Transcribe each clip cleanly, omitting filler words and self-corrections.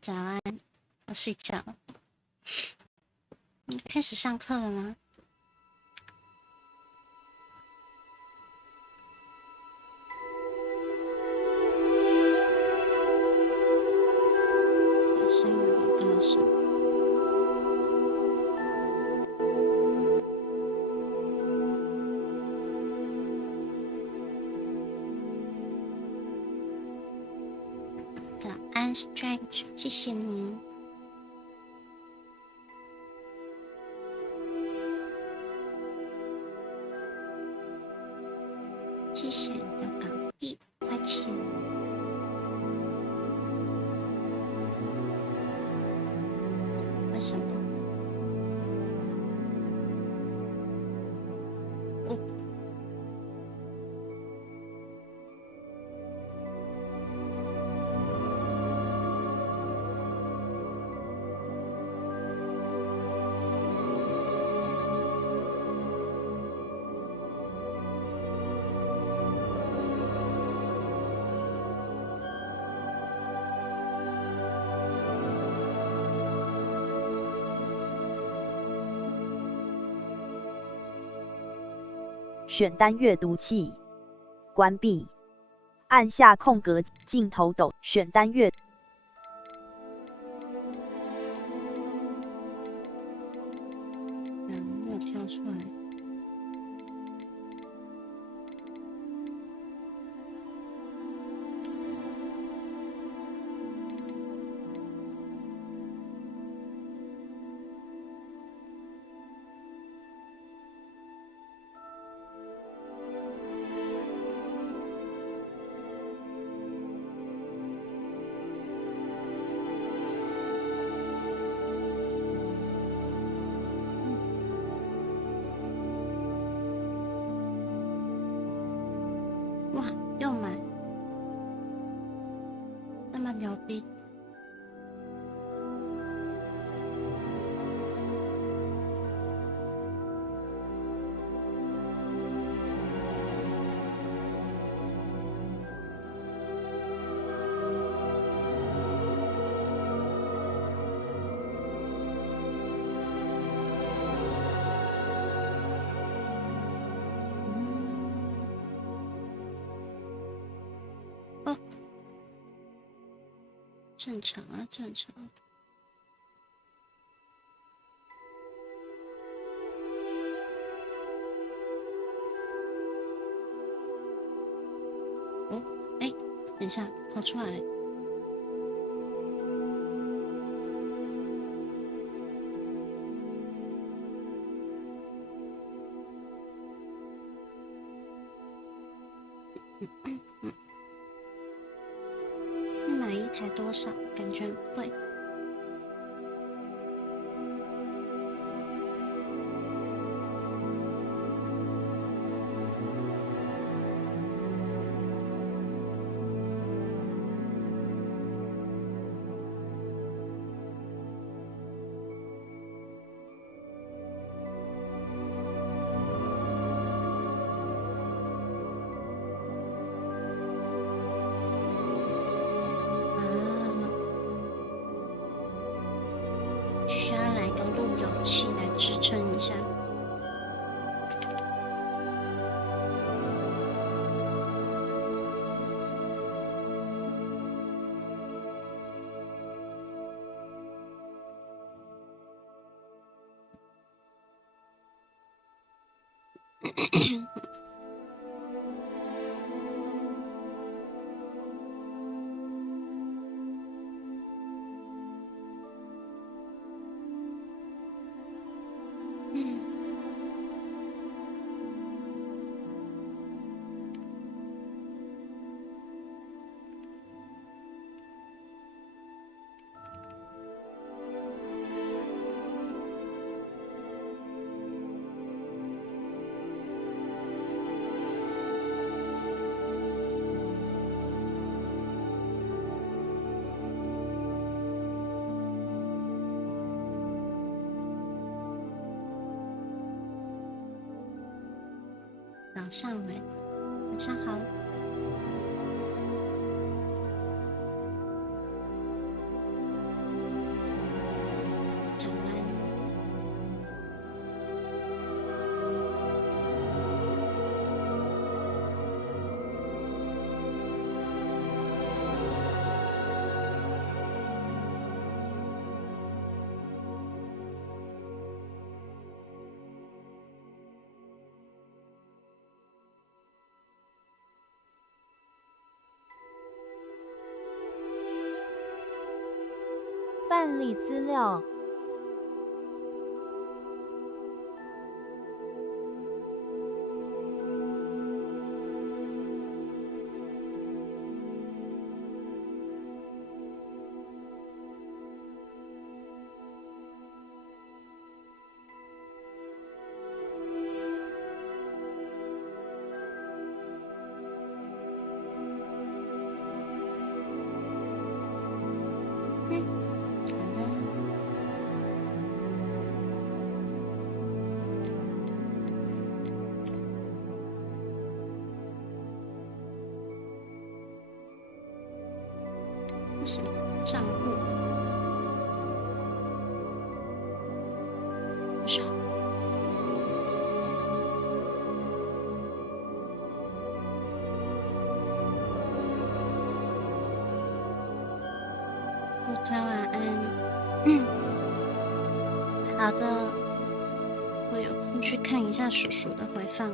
早安，要睡觉了。开始上课了吗？声音有点大声。早安 ，Strange， 谢谢您。谢谢你的港币5块钱。为什么？选单阅读器，关闭，按下空格镜头抖，选单阅。没有跳出来。哇，又买，这么牛逼！正常啊，正常。哦，哎，等一下，跑出来了。买一台多少？感觉很贵。需要来个路由器来支撑一下。早上晚上好。范例资料。什么账户？不是。我推晚安。好的，我有空去看一下叔叔的回放。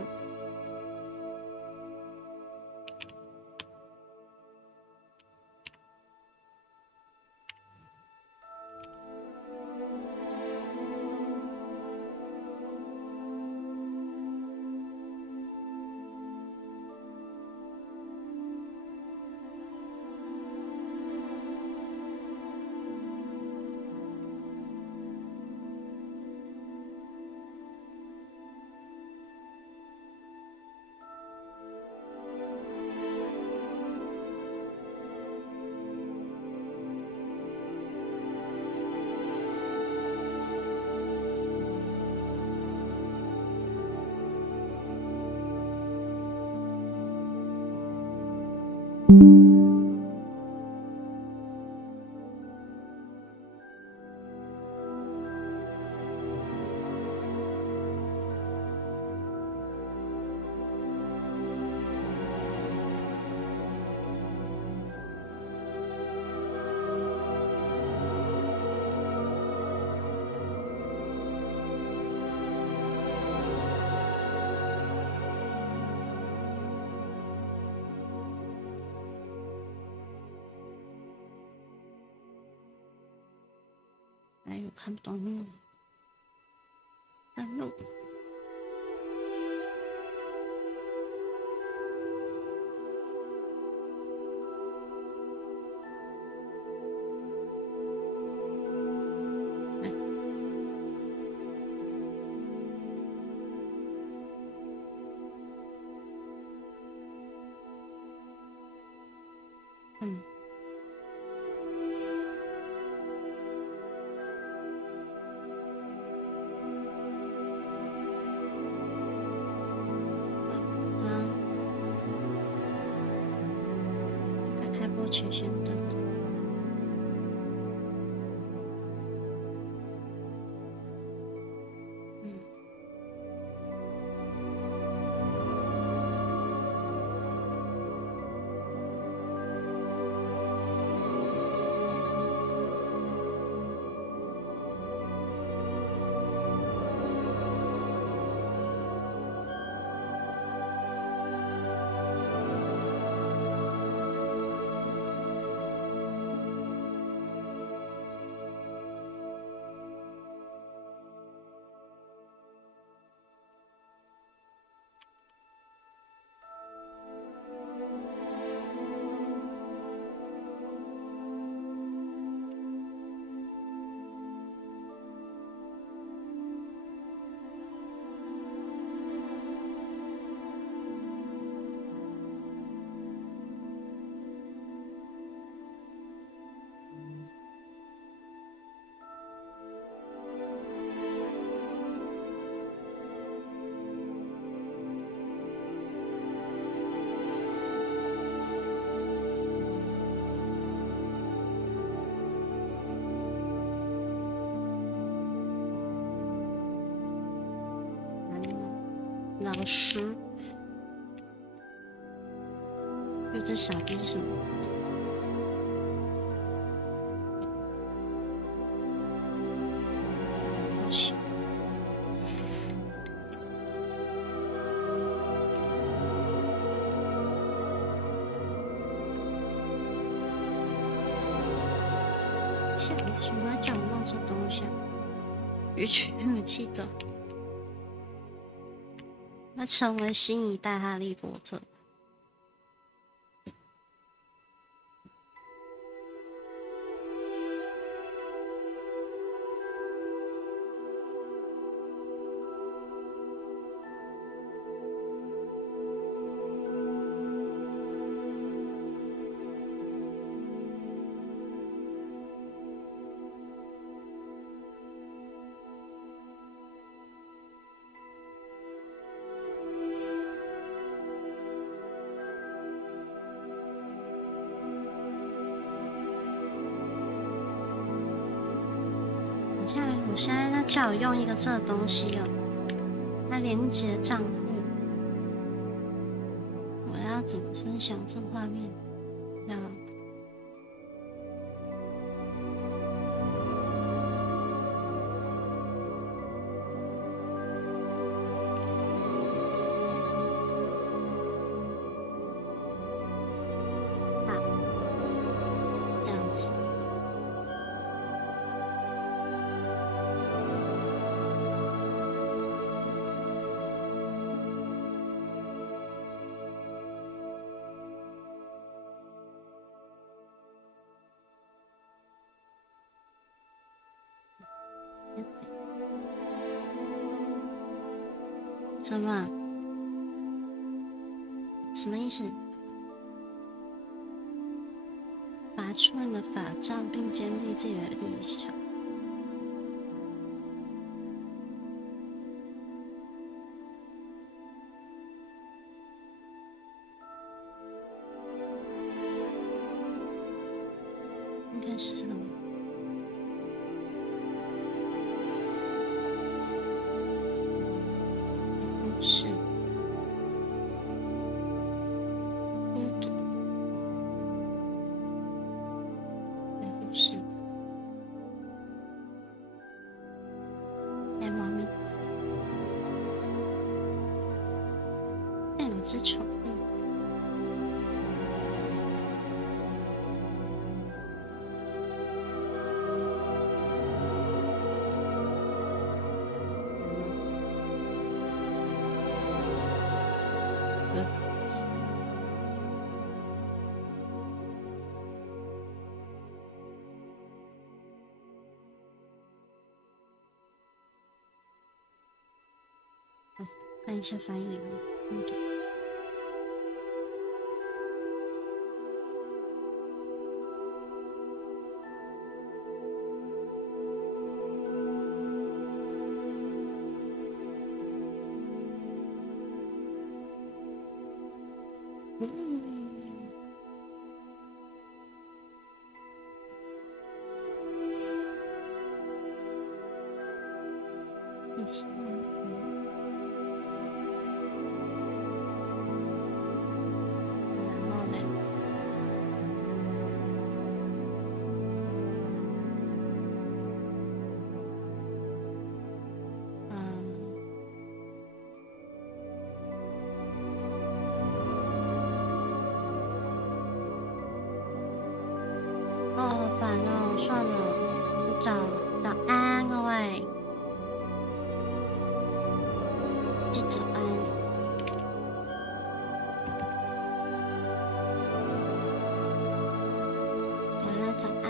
哎呦，看不懂路，看路。前线灯。老师又在傻逼什么？对不起。西？为什么要叫我弄这东西啊？予取予弃走，要成为新一代哈利波特。我现在他叫我用一个这个东西哦，它连接账户，我要怎么分享这画面？这样。什么？什么意思？拔出你的法杖，并坚定自己的立场。应该是这个。是孤独，不是爱猫咪，爱我只宠物。看一下翻译里面，好烦哦，算了，不找了。早安，各位，自己早安。好了，早安。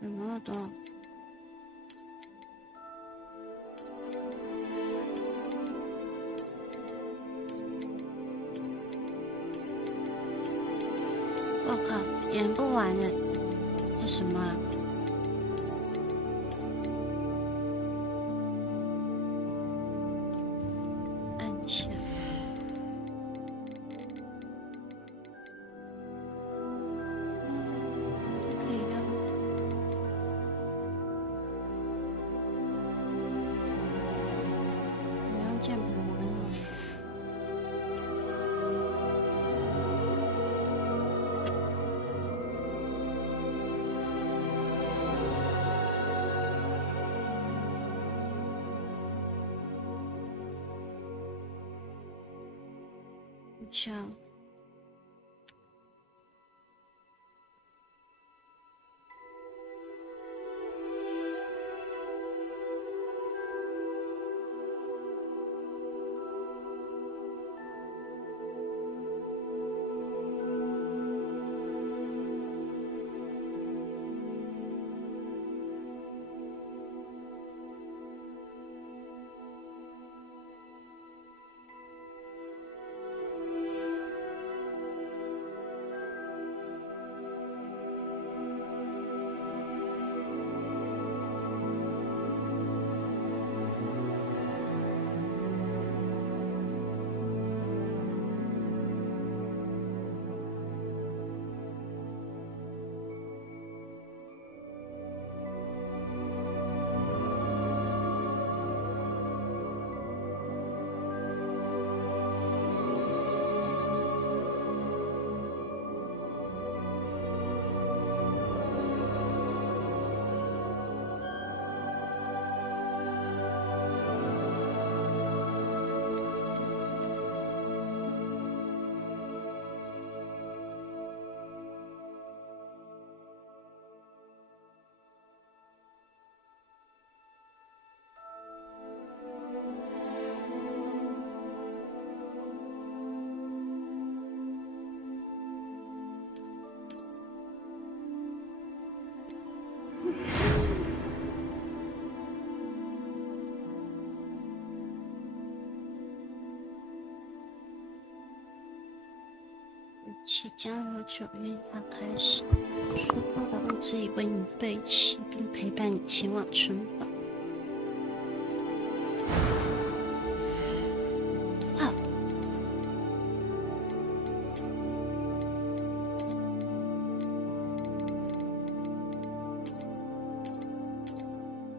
有那么多？我靠，演不完了，这什么啊？按一下。可以让像即将有9月要开始，说过的物资已为你备齐，并陪伴你前往城堡。哇！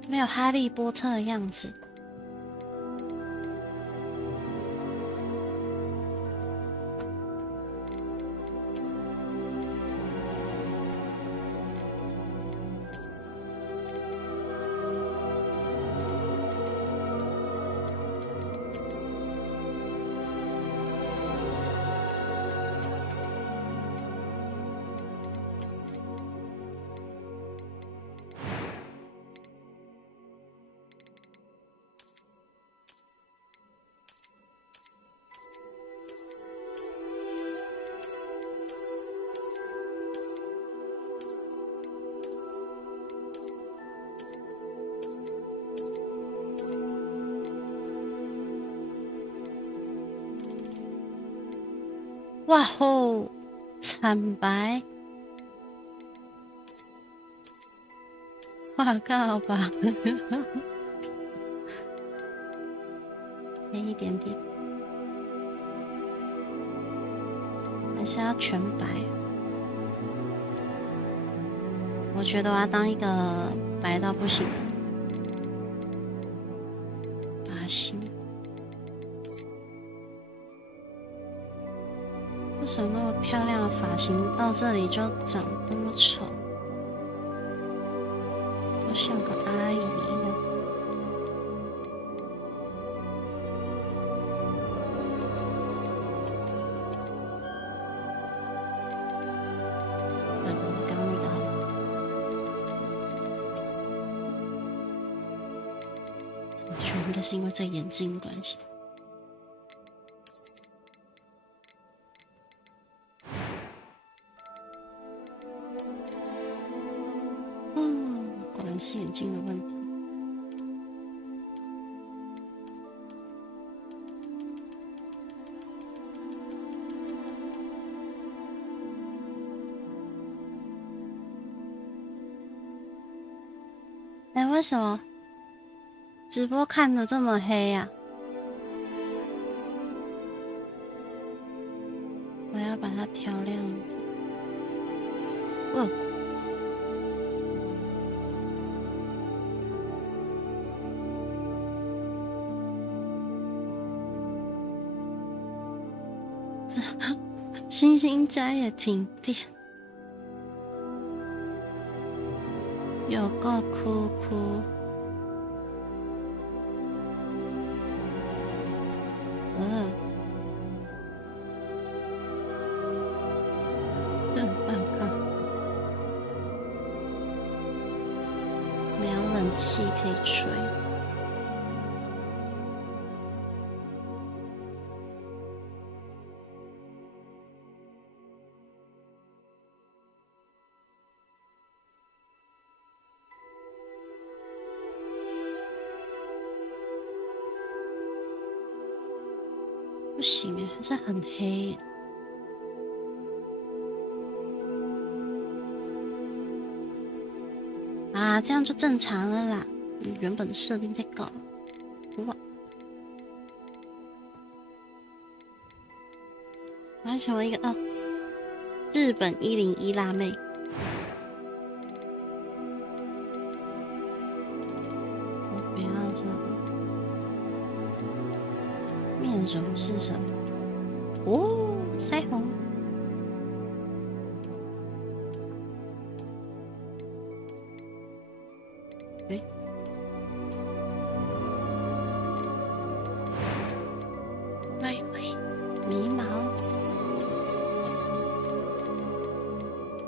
没有哈利波特的样子。哇吼，惨白！哇靠吧，黑一点点，还是要全白。我觉得我要当一个白到不行的发型。为什么那么漂亮的发型到这里就长这么丑？我像个阿姨一样。是刚刚那个好了。我觉得应该是因为这眼镜的关系。是眼睛的问题。为什么直播看得这么黑呀？我要把它调亮一点。哇！星星家也停电，有够哭哭。气可以吹。不行哎，这很黑。啊，这样就正常了啦。原本的设定太高了。哇！我要成为一个日本101辣妹。我不要这个。面容是什么？哦，腮红。喂，眉毛，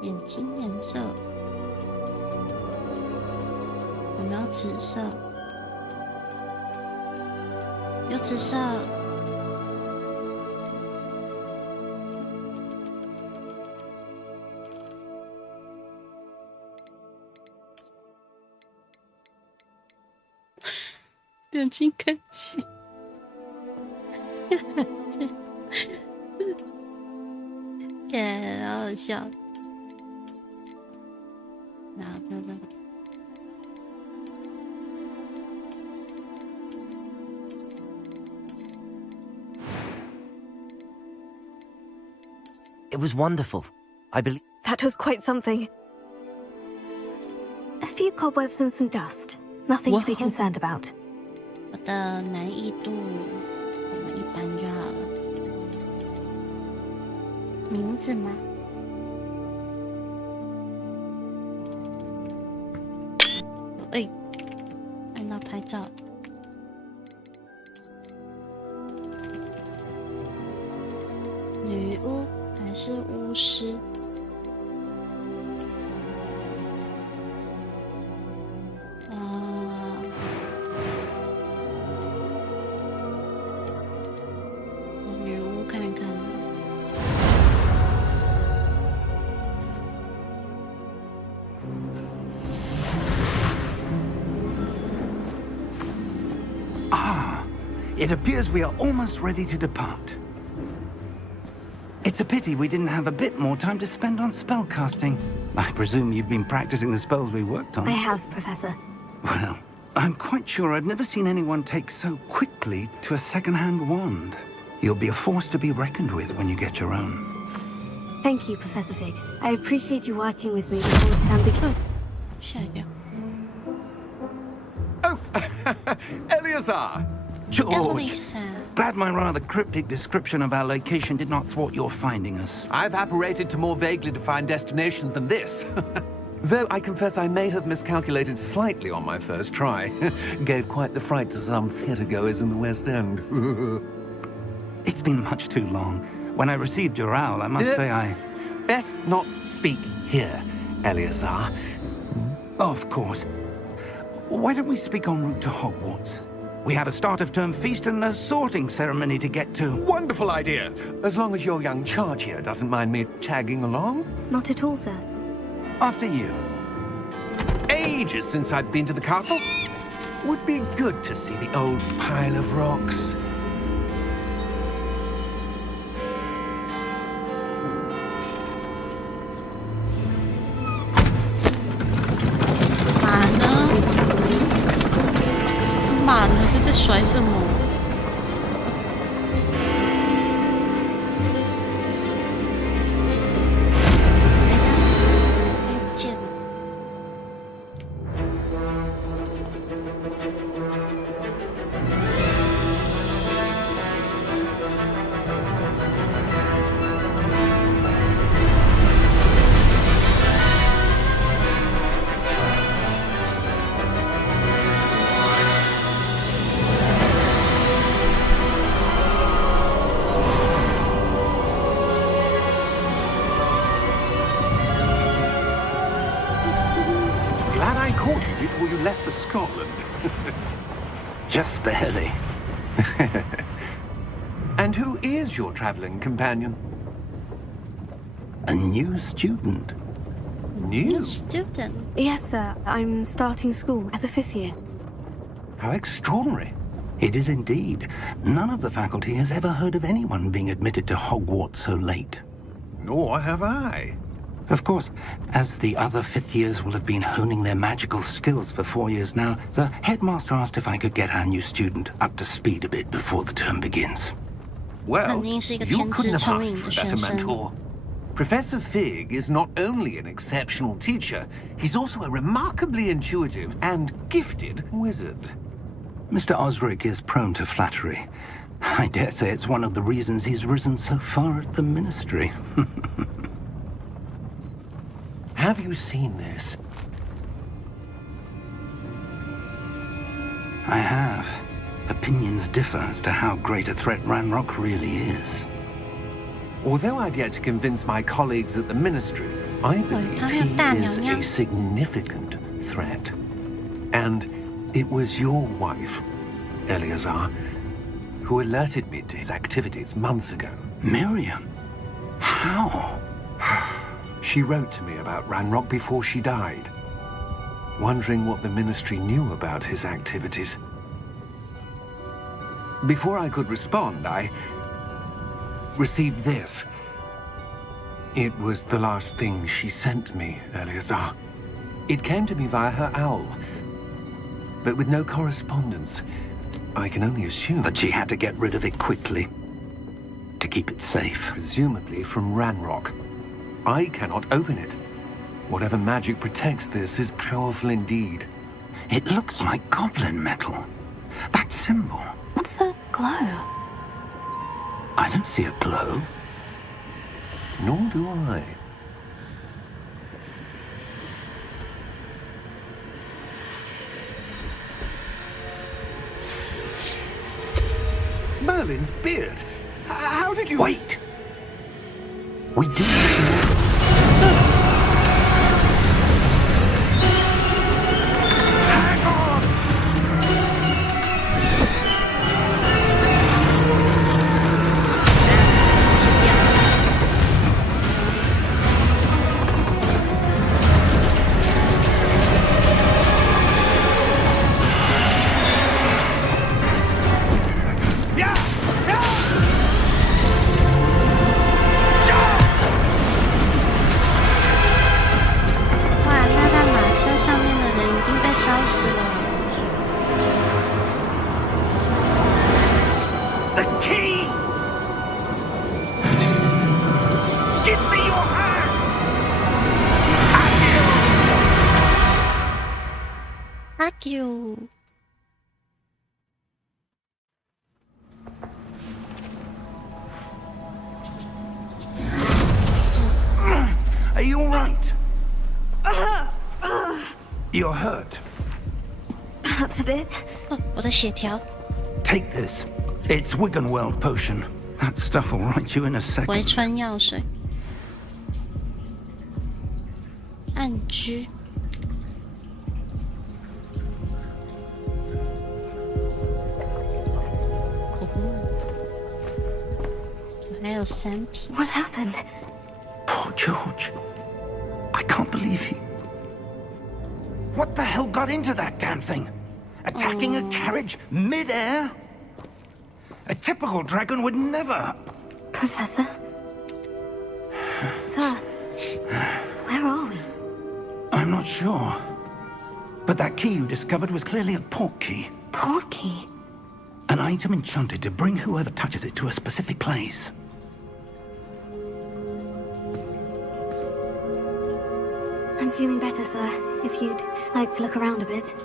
眼睛颜色有没有紫色？有紫色。眼睛看齐，好好笑。然后就这个， It was wonderful. I believe That was quite something. A few cobwebs and some dust. Nothing to be concerned about. 我的难易度你们一般就好了。名字吗？哎，按到拍照。女巫还是巫师？女巫看看。It appears we are almost ready to depart. It's a pity we didn't have a bit more time to spend on spellcasting. I presume you've been practicing the spells we worked on. I have, Professor. Well, I'm quite sure I've never seen anyone take so quickly to a second-hand wand. You'll be a force to be reckoned with when you get your own. Thank you, Professor Fig. I appreciate you working with me before the term begins. 吓一跳。 Oh, Eleazar! George, glad my rather cryptic description of our location did not thwart your finding us. I've apparated to more vaguely defined destinations than this. Though I confess I may have miscalculated slightly on my first try. Gave quite the fright to some theatre-goers in the West End. It's been much too long. When I received your owl, I must say I... Best not speak here, Eleazar. Of course. Why don't we speak en route to Hogwarts? We have a start-of-term feast and a sorting ceremony to get to. Wonderful idea! As long as your young charge here doesn't mind me tagging along. Not at all, sir. After you. Ages since I'd been to the castle. Would be good to see the old pile of rocks. Mana? 这个马呢？这在甩什么？哎呀，哎，不见了。left for Scotland. Just barely. And who is your traveling companion? A new student. New? Student. Yes, sir. I'm starting school as a 5th year. How extraordinary. It is indeed. None of the faculty has ever heard of anyone being admitted to Hogwarts so late. Nor have I. Of course, as the other 5th years will have been honing their magical skills for 4 years now, the headmaster asked if I could get our new student up to speed a bit before the term begins. Well, 肯定是一个 you 天 couldn't 资 have 聪 asked 颖 for 的 a 学 better 生。 mentor. Professor Fig is not only an exceptional teacher, he's also a remarkably intuitive and gifted wizard. Mr. Osric is prone to flattery. I dare say it's one of the reasons he's risen so far at the ministry. Have you seen this? I have. Opinions differ as to how great a threat Ranrock really is. Although I've yet to convince my colleagues at the ministry, I believe he is a significant threat. And it was your wife, Eleazar, who alerted me to his activities months ago. Miriam? How? She wrote to me about Ranrock before she died, wondering what the ministry knew about his activities. Before I could respond, I received this. It was the last thing she sent me, Eleazar. It came to me via her owl, but with no correspondence. I can only assume That she had to get rid of it quickly, to keep it safe. presumably from Ranrock. I cannot open it. Whatever magic protects this is powerful indeed. It looks like goblin metal. That symbol. What's the glow? I don't see a glow. Nor do I. Merlin's beard! How did you... Wait! We do. Hang on! Yeah! Yeah! 哇，那在马车上面的人已经被烧死了。 The key! Give me your hand! Fuck you！ Are you all right? You're hurt. Perhaps a bit. 哦，我的血条 Take this. It's Wiggenweld potion. That stuff will right you in a 回 second. 春药水，暗居。还有3瓶。 What happened? Poor George. I can't believe he... What the hell got into that damn thing? Attacking a carriage mid-air? A typical dragon would never... Professor? Sir, where are we? I'm not sure. But that key you discovered was clearly a port key. Port key? An item enchanted to bring whoever touches it to a specific place. I'm feeling better, sir. If you'd like to look around a bit.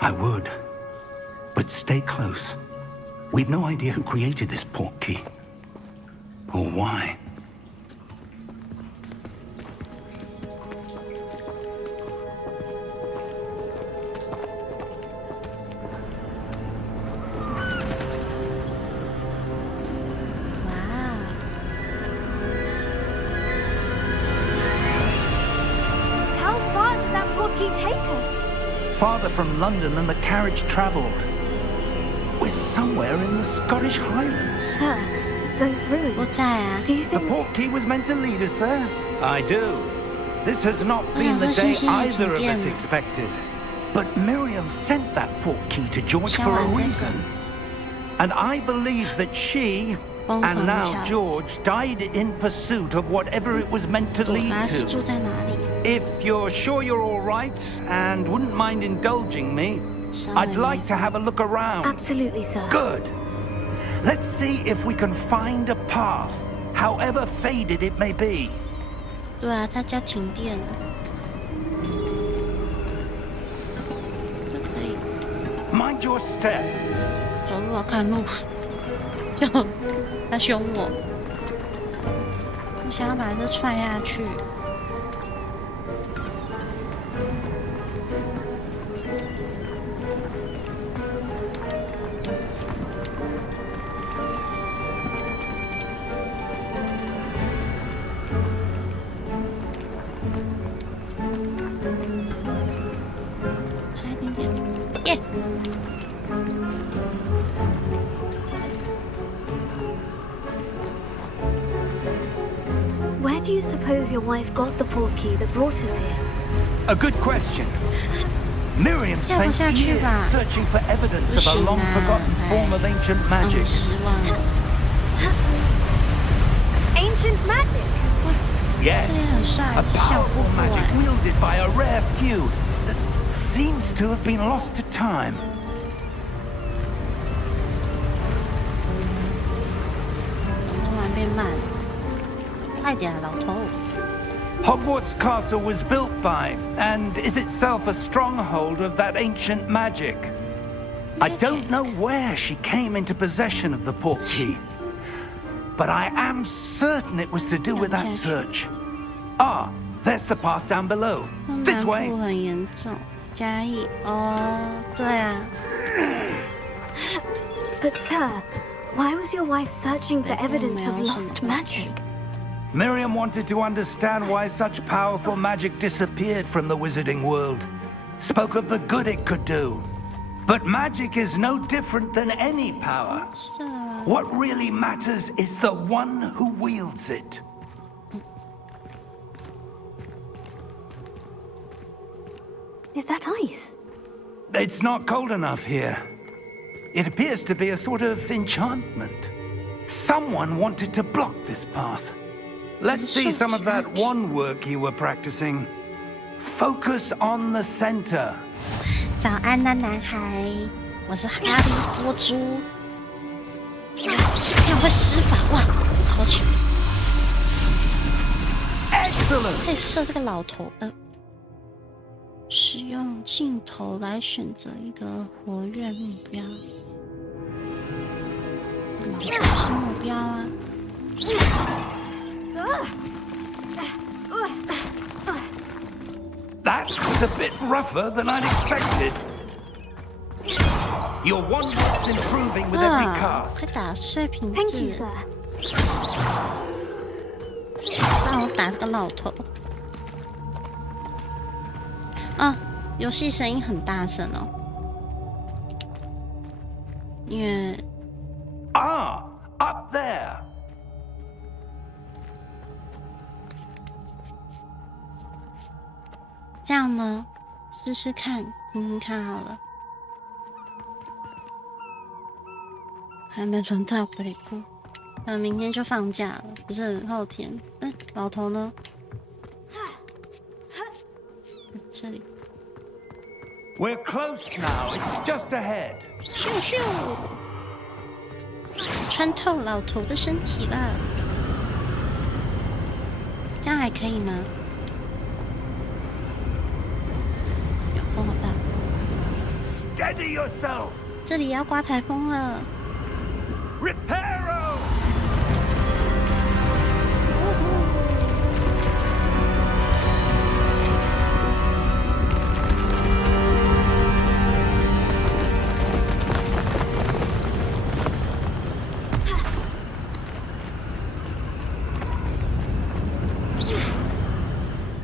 I would. But stay close. We've no idea who created this port key. Or why. How far did that port key take us? farther from London than the carriage travelled. We're somewhere in the Scottish Highlands. Sir, those 不 ruins. 在啊。 Do you The think... portkey was meant to lead us there. I do. This has not been the day either of us expected. But Miriam sent that portkey to George for a reason. And I believe that she, and now George, died in pursuit of whatever it was meant to 朵 lead 拉是 to. 住在哪里？ If you're sure you're all right and wouldn't mind indulging me, 稍微 I'd like to have a look around. Absolutely, sir. Good. Let's see if we can find a path, however faded it may be. 对啊，他家停电了。这可以 Mind your step. 走路要看路，就他凶我，我想要把这踹下去。差一点点，耶！ Where do you suppose your wife got the portkey that brought us here? A good question. Miriam spent 下不下去 years 吧？ searching for evidence 不 of a 行 long 啊， forgotten 哎 form of ancient 让我 magic. 失望了。 Ancient magic! Yes, 这也很帅， a 效果 powerful 过 magic 来。 wielded by a rare few that seems to have been lost to time. 突然变慢，快点啊，老头！ Hogwarts Castle was built by, and is itself a stronghold of that ancient magic. I don't know where she came into possession of the portkey, but I am certain it was to do with that search. Ah, there's the path down below. This 南 way. 部很严重，嘉义哦，对啊， But sir, why was your wife searching for 北部 evidence 没 of 有什么 lost 东西 magic? Miriam wanted to understand why such powerful magic disappeared from the wizarding world. Spoke of the good it could do. But magic is no different than any power. 是啊， What really matters is the one who wields it. Is that ice? It's not cold enough here. It appears to be a sort of enchantment. Someone wanted to block this path. Let's see some of that wand work you were practicing. Focus on the center. 早安呐，男孩，我是哈利波猪。看会施法哇，超强！ Excellent! 可以射这个老头，使用镜头来选择一个活跃目标。老头是目标啊！ That was a bit rougher than I'd expected. Your wand work's improving with every 可 cast. 以打碎瓶 Thank you, 子， sir. 让我打这个老头。啊，游戏声音很大声哦，因为 Ah, up there. 这样呢，试试看，听听看好了。还没轮到北部，明天就放假了，不是后天。老头呢？这里， We're close now. It's just ahead. 咻咻，穿透老头的身体了。这样还可以吗？有风好大， Steady yourself. 这里要刮台风了。 Reparo.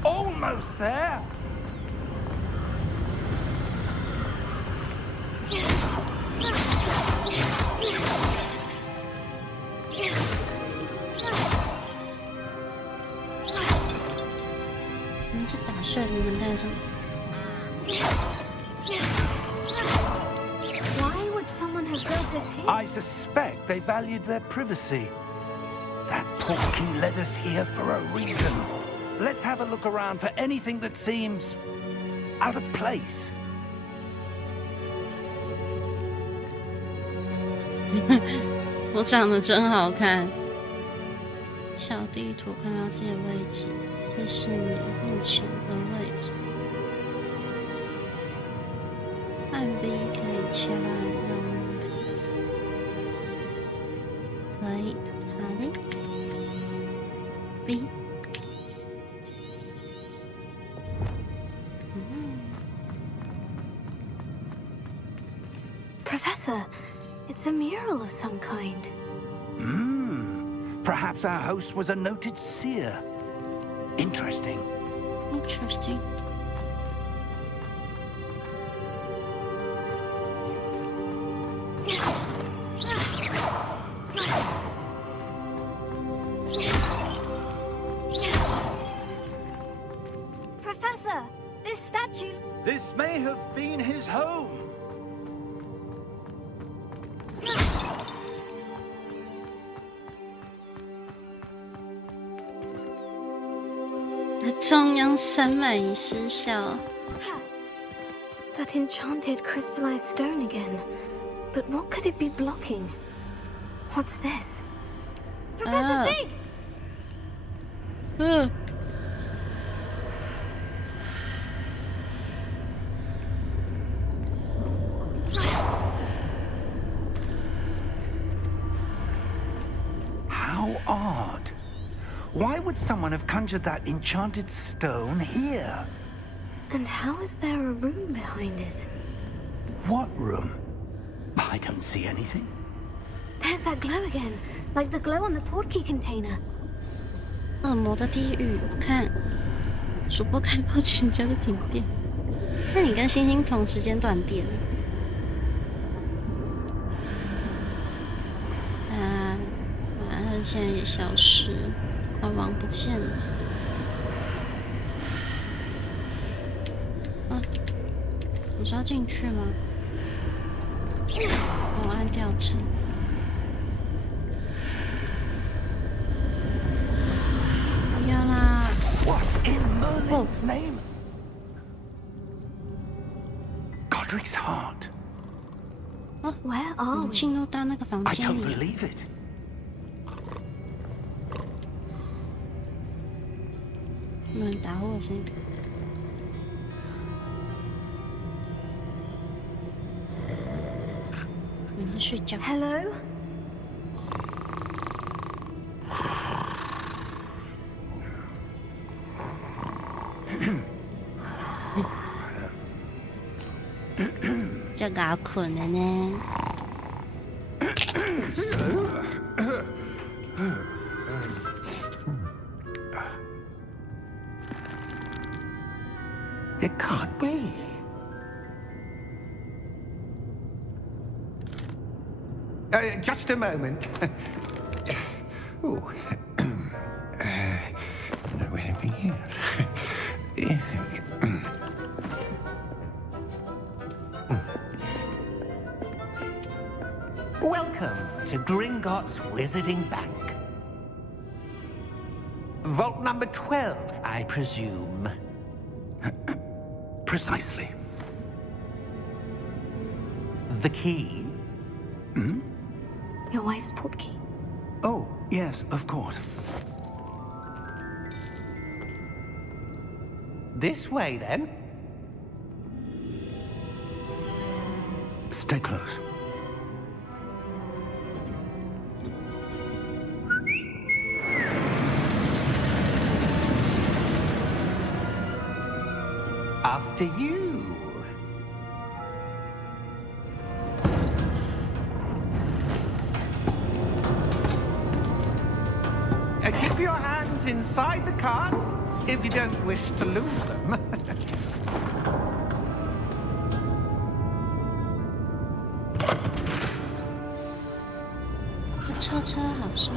Almost there. 你是打碎了你们带什么？ Why would someone have built this here? I suspect they valued their privacy. That portkey led us here for a reason. Let's have a look around for anything that seems out of place. 我长得真好看。小地图看到自己的位置，这是你目前的位置。按 V 可以切换任务，可以，好嘞。B。 Professor, it's a mural of some kind. Perhaps our host was a noted seer. Interesting. Interesting. Professor, this statue... This may have been his home. 中央山脉已失效。 That enchanted crystallized stone again. But what could it be blocking? What's this? Professor Fig! How odd. Why would someone have conjured that enchanted stone here? And how is there a room behind it? What room? I don't see anything. There's that glow again, like the glow on the portkey container. 恶魔的地狱，看主播开播前就是停电。那你跟星星同时间断电了。马上现在也消失了，快王不见了。啊，我是要进去吗？我按掉程。 What in Merlin's name? Godric's heart. Where are we? 进入到那个房 I 间 don't 里。 believe it. 有人打呼的声音。你在睡觉？ Hello? 这个好困了呢。It can't be. Just a moment. Ooh. Where are we here? Welcome to Gringotts Wizarding Bank. Vault number 12, I presume. Precisely. The key? Hmm? Your wife's portkey. Oh, yes, of course. This way, then. Stay close. After you. Keep your hands inside the cart if you don't wish to lose them. 悄悄车好帅。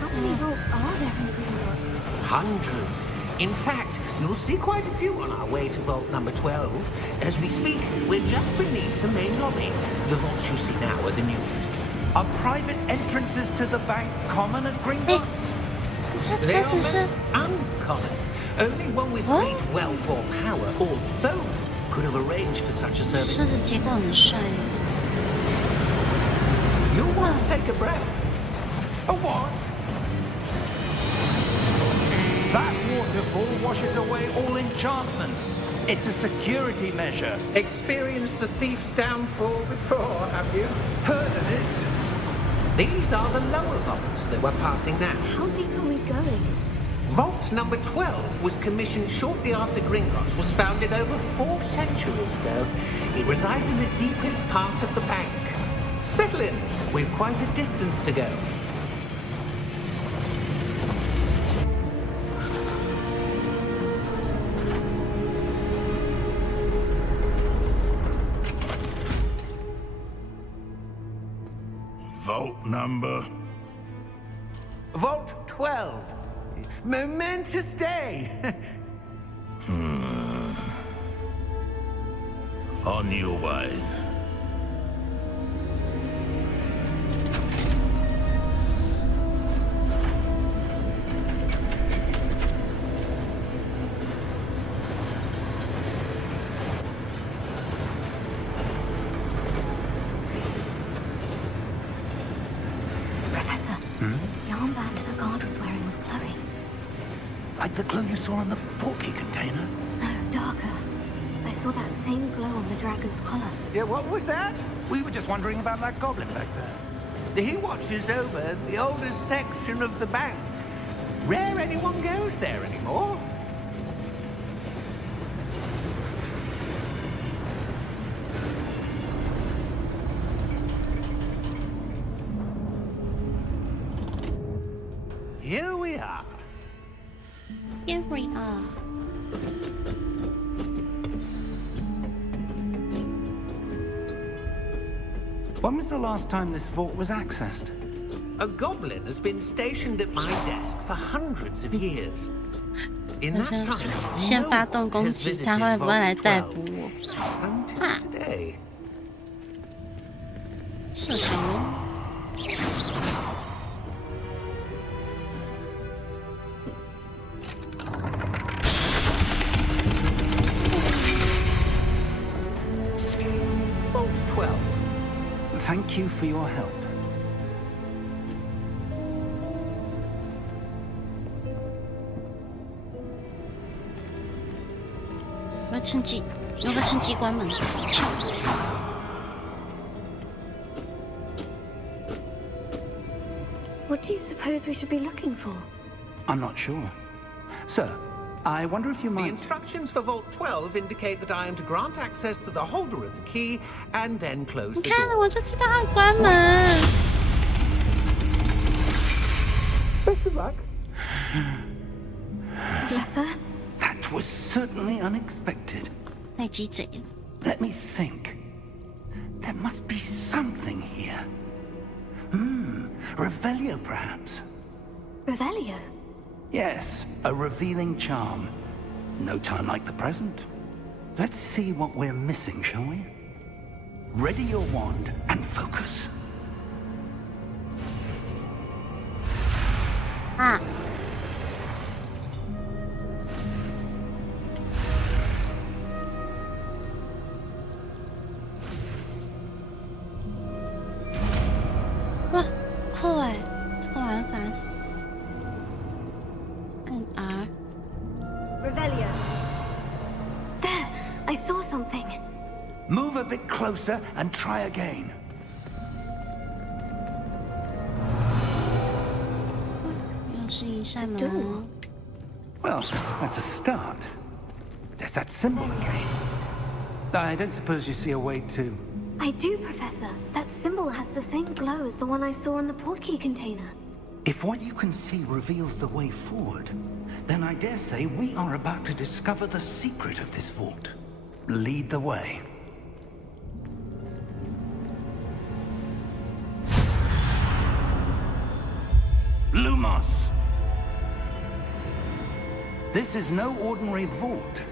How many vaults are there in Gringotts? Hundreds. In fact, you'll see quite a few on our way to vault number 12. As we speak, we're just beneath the main lobby. The vaults you see now are the newest. Are private entrances to the bank common at Gringotts? They are most uncommon. Only one with great wealth or power, or both, could have arranged for such a service. 车子结构很帅。 You'll want to take a breath. A what? That waterfall washes away all enchantments. It's a security measure. Experienced the thief's downfall before, have you? Heard of it? These are the lower vaults that we're passing now. How deep are we going? Vault number 12 was commissioned shortly after Gringotts was founded over 4 centuries ago. It resides in the deepest part of the bank. Settle in. We've quite a distance to go. Vault number? Vault 12. Momentous day. On your way. Professor, the armband the guard was wearing was glowing. Like the glow you saw on the portkey container? No, darker. I saw that same glow on the dragon's collar. Yeah, what was that? We were just wondering about that goblin back there. He watches over the oldest section of the bank. Rare anyone goes there anymore. Here we are. Here we are. When was the last time this vault was accessed? A goblin has been stationed at my desk for hundreds of years. In that time, 先 no 发动 one 攻 has 击， visited 他会不会来 Vault 逮 12捕我？ until today. 射手龙。Vault 12. Thank you for your help.我要趁机关门。What do you suppose we should be looking for? I'm not sure. Sir, I wonder if you The might... instructions for Vault 12 indicate that I am to grant access to the holder of the key and then close 你 the 看， door. 我就知道要关门。 Best of luck. Professor? That was certainly unexpected. 太鸡贼了。 Let me think. There must be something here. Revelio, perhaps? Revelio? Yes, a revealing charm. No time like the present. Let's see what we're missing, shall we? Ready your wand and focus. 啊！哇，酷哎！这个玩法是按 R。 Revelio. There! I saw something. Move a bit closer and try again. 又是一扇门。 door. Well, that's a start. There's that symbol again. I don't suppose you see a way to... I do, Professor. That symbol has the same glow as the one I saw in the portkey container. If what you can see reveals the way forward, then I dare say we are about to discover the secret of this vault. Lead the way. Lumos. This is no ordinary vault.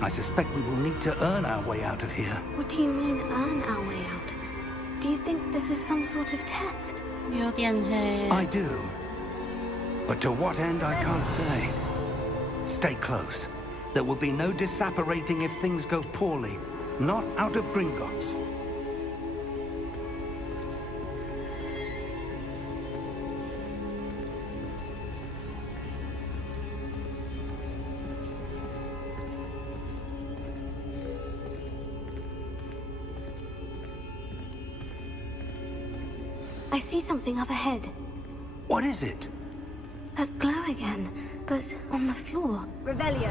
I suspect we will need to earn our way out of here. What do you mean, earn our way out? Do you think this is some sort of test? 有点黑。 I do. But to what end, I can't say. Stay close. There will be no disapparating if things go poorly. Not out of Gringotts. I see something up ahead. What is it? That glow again, but on the floor. Revelio.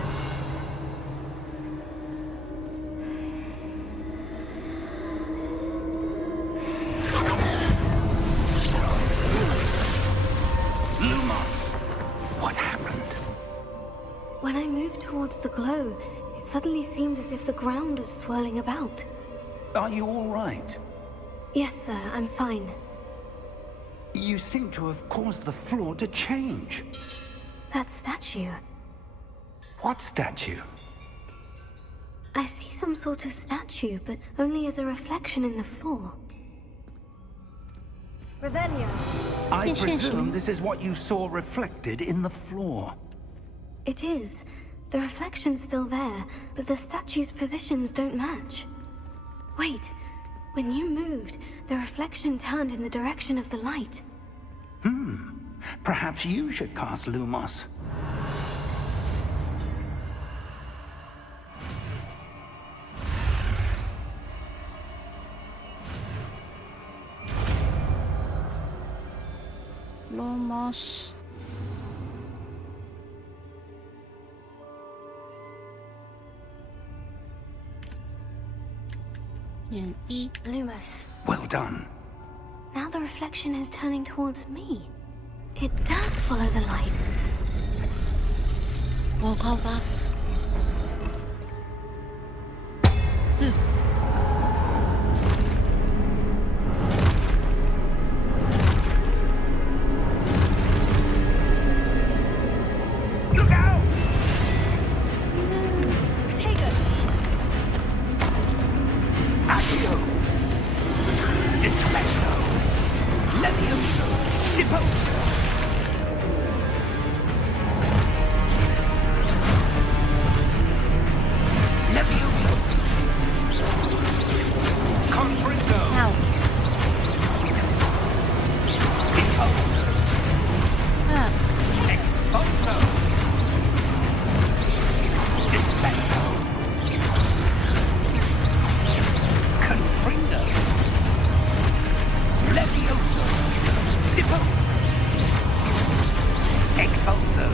Lumos! What happened? When I moved towards the glow, it suddenly seemed as if the ground was swirling about. Are you all right? Yes, sir, I'm fine. You seem to have caused the floor to change. That statue. What statue? I see some sort of statue, but only as a reflection in the floor. Revelio. I presume this is what you saw reflected in the floor. It is. The reflection's still there, but the statue's positions don't match. Wait. When you moved, the reflection turned in the direction of the light. Perhaps you should cast Lumos. Lumos。点一。 Lumos. Well done. Now the reflection is turning towards me. It does follow the light. 我靠吧。Look out! Take it. Accio! Descendo! Levioso! Deposo! Levioso! Confringo! Ow. Deposo! Ah. Expulso! Descendo! Confringo! Levioso! Deposo! Expulso!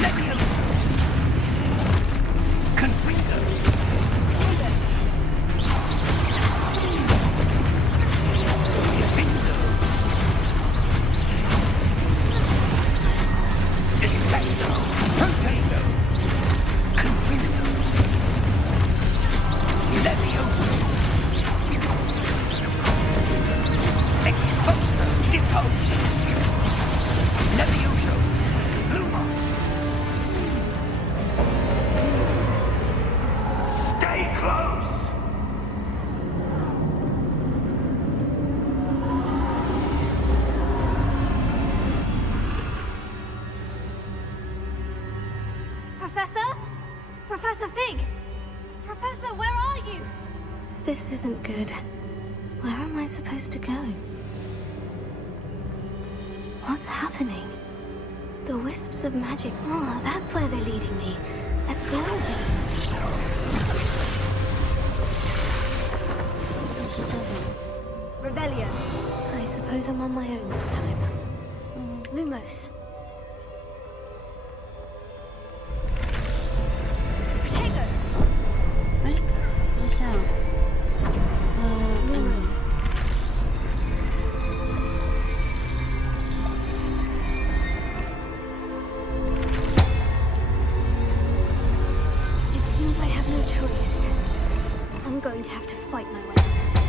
Levioso! Confringo! Defindo! Descendo! Protego! Confringo! Levioso! Expulso! Deposo! Levioso! Lumos! Stay close! Professor? Professor Fig? Professor, where are you? This isn't good. Where am I supposed to go? What's happening? The wisps of magic. Oh, that's where they're leading me. That glow again. 就是这个。 Revelio. I suppose I'm on my own this time. Lumos. Protego. 哎，等一下。Lumos. It seems I have no choice. I'm going to have to fight my way out of here.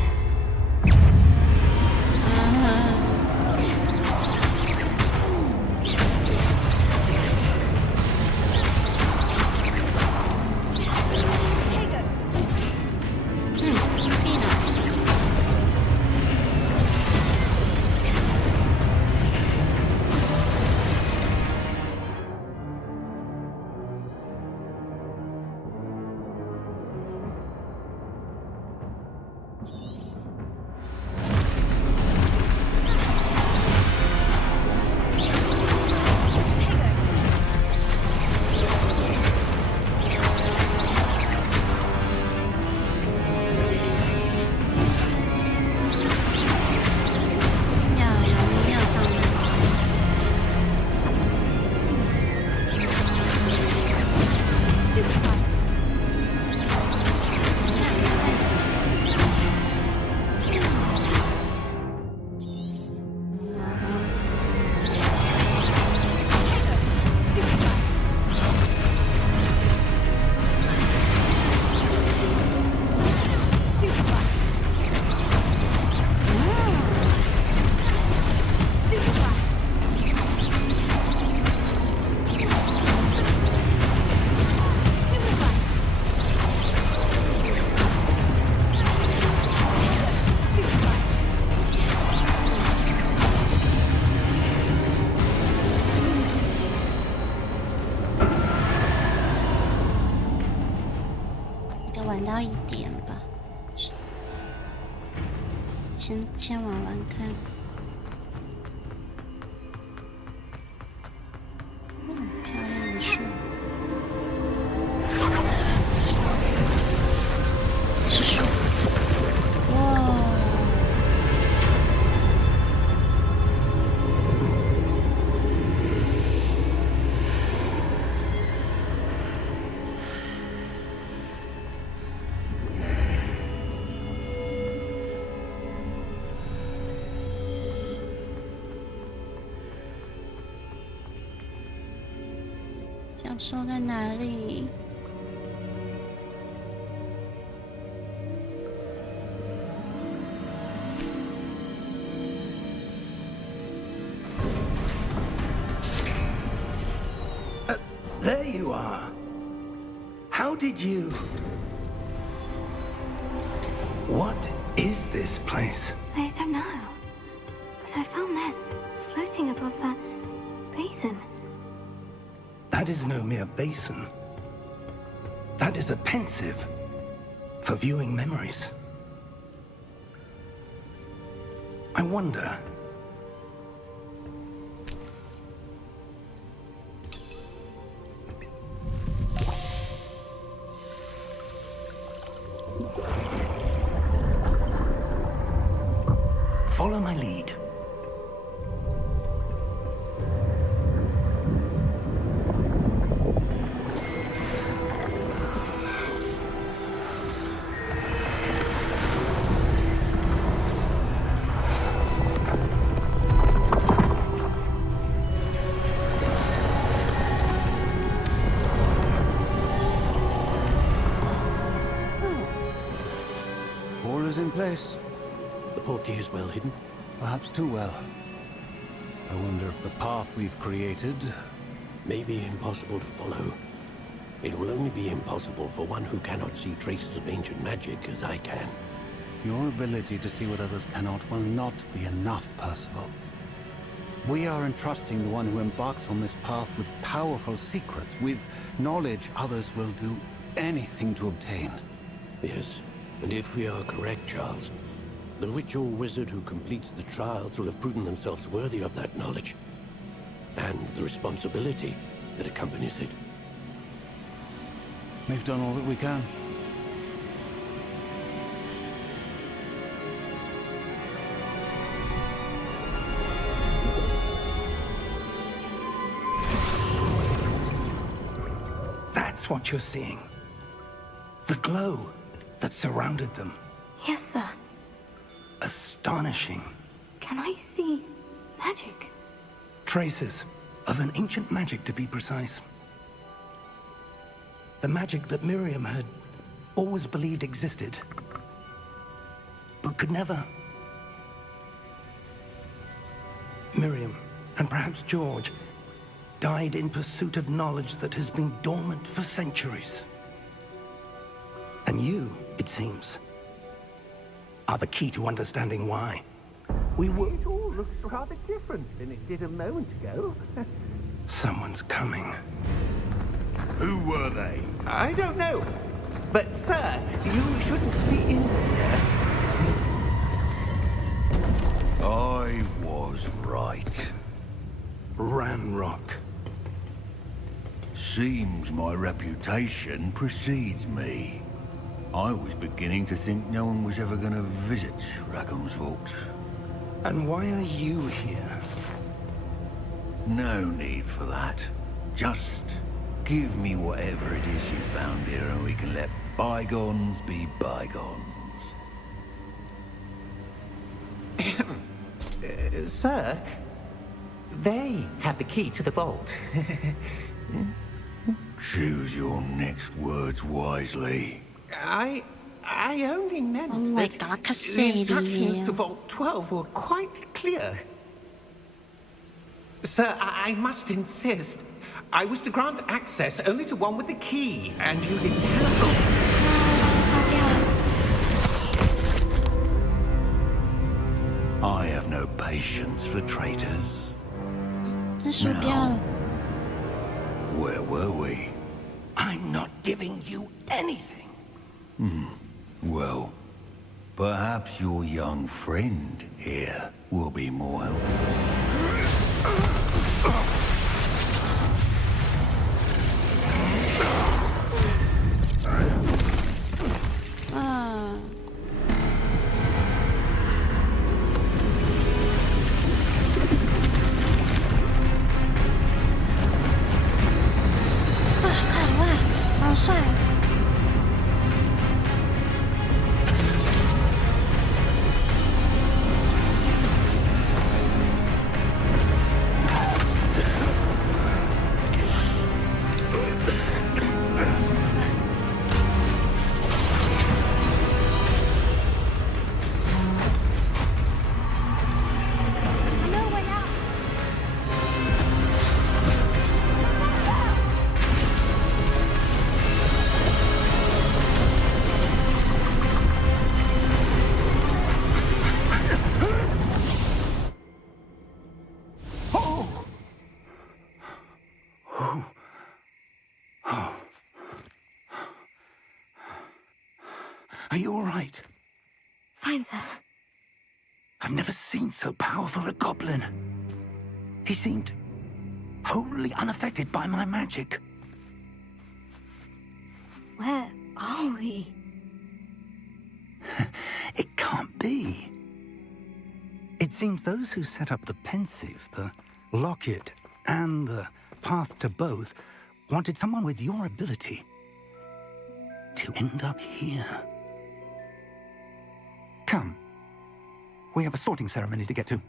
先玩玩看。漂亮的树，是树，哇！教授在哪里？There you are. How did you... What is this place? I don't know. But I found this floating above that basin. That is no mere basin. That is a pensive for viewing memories. I wonder... Follow my lead. All is in place. The portkey is well hidden. Perhaps too well. I wonder if the path we've created... May be impossible to follow. It will only be impossible for one who cannot see traces of ancient magic as I can. Your ability to see what others cannot will not be enough, Percival. We are entrusting the one who embarks on this path with powerful secrets, with knowledge others will do anything to obtain. Yes, and if we are correct, Charles, the witch or wizard who completes the trials will have proven themselves worthy of that knowledge, and the responsibility that accompanies it. We've done all that we can. That's what you're seeing. The glow that surrounded them. Yes, sir. Astonishing. Can I see magic? Traces of an ancient magic, to be precise. The magic that Miriam had always believed existed, but could never. Miriam, and perhaps George, died in pursuit of knowledge that has been dormant for centuries. And you, it seems, are the key to understanding why. We were... It all looks rather different than it did a moment ago. Someone's coming. Who were they? I don't know. But, sir, you shouldn't be in here. I was right. Ranrock. Seems my reputation precedes me. I was beginning to think no one was ever going to visit Rackham's vault. And why are you here? No need for that. Just give me whatever it is you found here and we can let bygones be bygones. Sir, they have the key to the vault. Choose your next words wisely. I only meant Oh my that God, the instructions Cassidy. to Vault 12 were quite clear. Sir, I must insist. I was to grant access only to one with the key, and you didn't have... 烧掉了。 I have no patience for traitors. 这输掉了。 Where were we? I'm not giving you anything. Well, perhaps your young friend here will be more helpful. Are you all right? Fine, sir. I've never seen so powerful a goblin. He seemed wholly unaffected by my magic. Where are we? It can't be. It seems those who set up the pensive, the locket, and the path to both wanted someone with your ability to end up here. Come. We have a sorting ceremony to get to.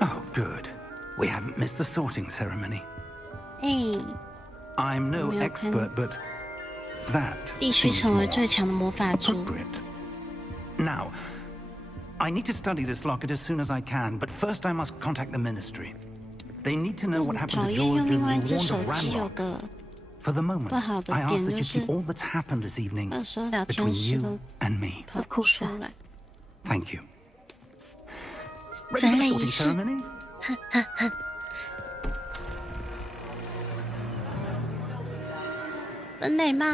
Oh, good. We haven't missed the sorting ceremony. Hey. I'm no Milton. expert, but That 必须 seems 成为 more 最强的魔法猪。 appropriate. Now, I need to study this locket as soon as I can, but first I must contact the ministry. They need to know what 讨 happened to 厌 George 用 and 另外一 be 只 warned 手 of 机有 Ramlock. 个 For the moment, 不好的 I ask 点 that 就 you 是 keep all that's happened this evening 有时候聊 between 天室 you 都 and me. 跑 Of 不 course, 出 sir. 来。 Thank you. 分 Ready for 类 the 仪 sorting 式， ceremony? 分类帽。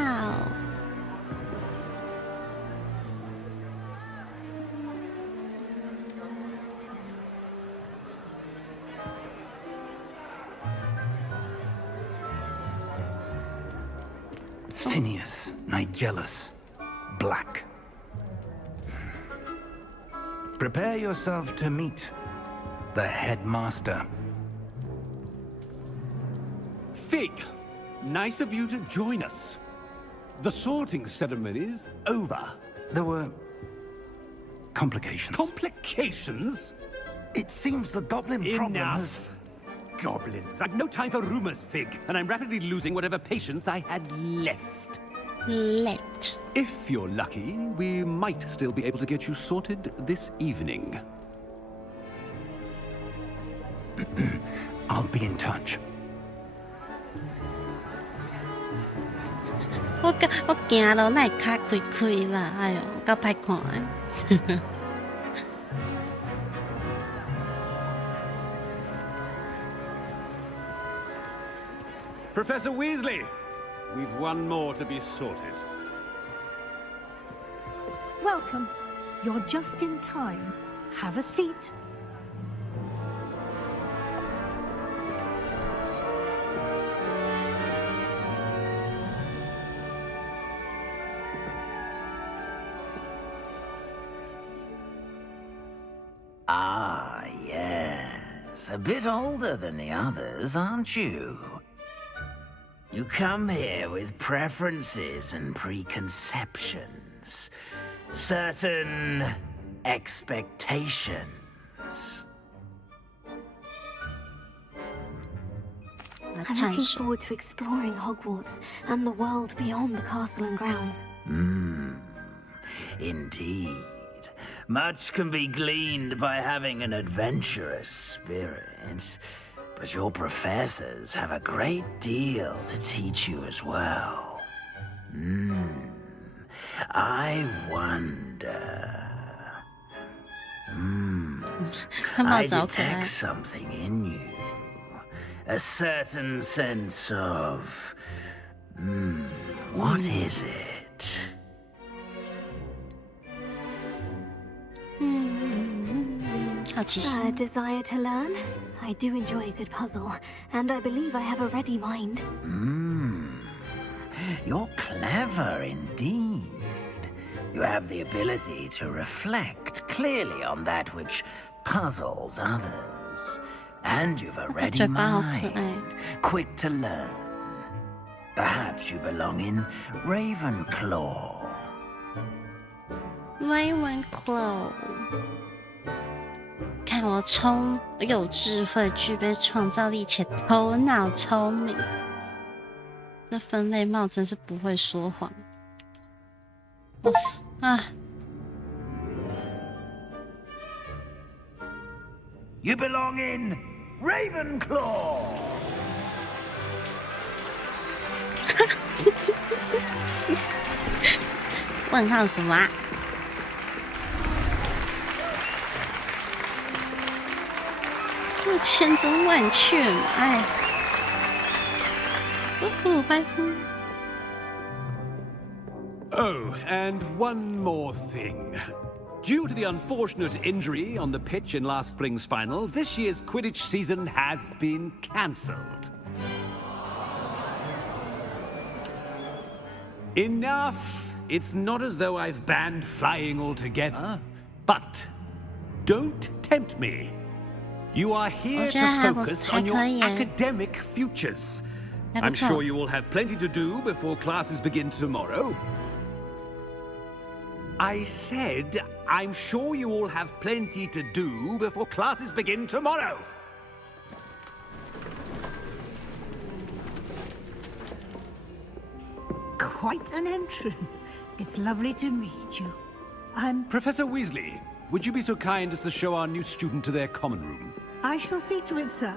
Phineas, Nigellus, Black. Prepare yourself to meet the headmaster. Fig, nice of you to join us. The sorting ceremony's over. There were complications. Complications? It seems the goblin problem has... Enough. Goblins. I've no time for rumors, Fig, and I'm rapidly losing whatever patience I had left. Left. If you're lucky, we might still be able to get you sorted this evening. I'll be in touch. 我行路那卡开开啦，哎呦，够歹看的。Professor Weasley, we've one more to be sorted. Welcome. You're just in time. Have a seat. Ah, yes. A bit older than the others, aren't you? You come here with preferences and preconceptions. Certain expectations. I'm looking forward to exploring Hogwarts and the world beyond the castle and grounds. Indeed. Much can be gleaned by having an adventurous spirit, but your professors have a great deal to teach you as well. I wonder... I detect something in you. A certain sense of... what is it? A desire to learn? I do enjoy a good puzzle, and I believe I have a ready mind. You're clever indeed. You have the ability to reflect clearly on that which puzzles others. And you've a ready mind, quick to learn. Perhaps you belong in Ravenclaw. Ravenclaw。看我聪有智慧，具备创造力且头脑聪明。这分类帽真是不会说谎。啊！ You belong in Ravenclaw. 问号什么啊？我千真万确嘛，哎，拜托。 Oh, and one more thing. Due to the unfortunate injury on the pitch in last spring's final, this year's Quidditch season has been cancelled. Enough! It's not as though I've banned flying altogether, but don't tempt me. You are here to focus on your academic futures. I'm sure you will have plenty to do before classes begin tomorrow. I said, I'm sure you all have plenty to do before classes begin tomorrow. Quite an entrance. It's lovely to meet you. I'm... Professor Weasley, would you be so kind as to show our new student to their common room? I shall see to it, sir.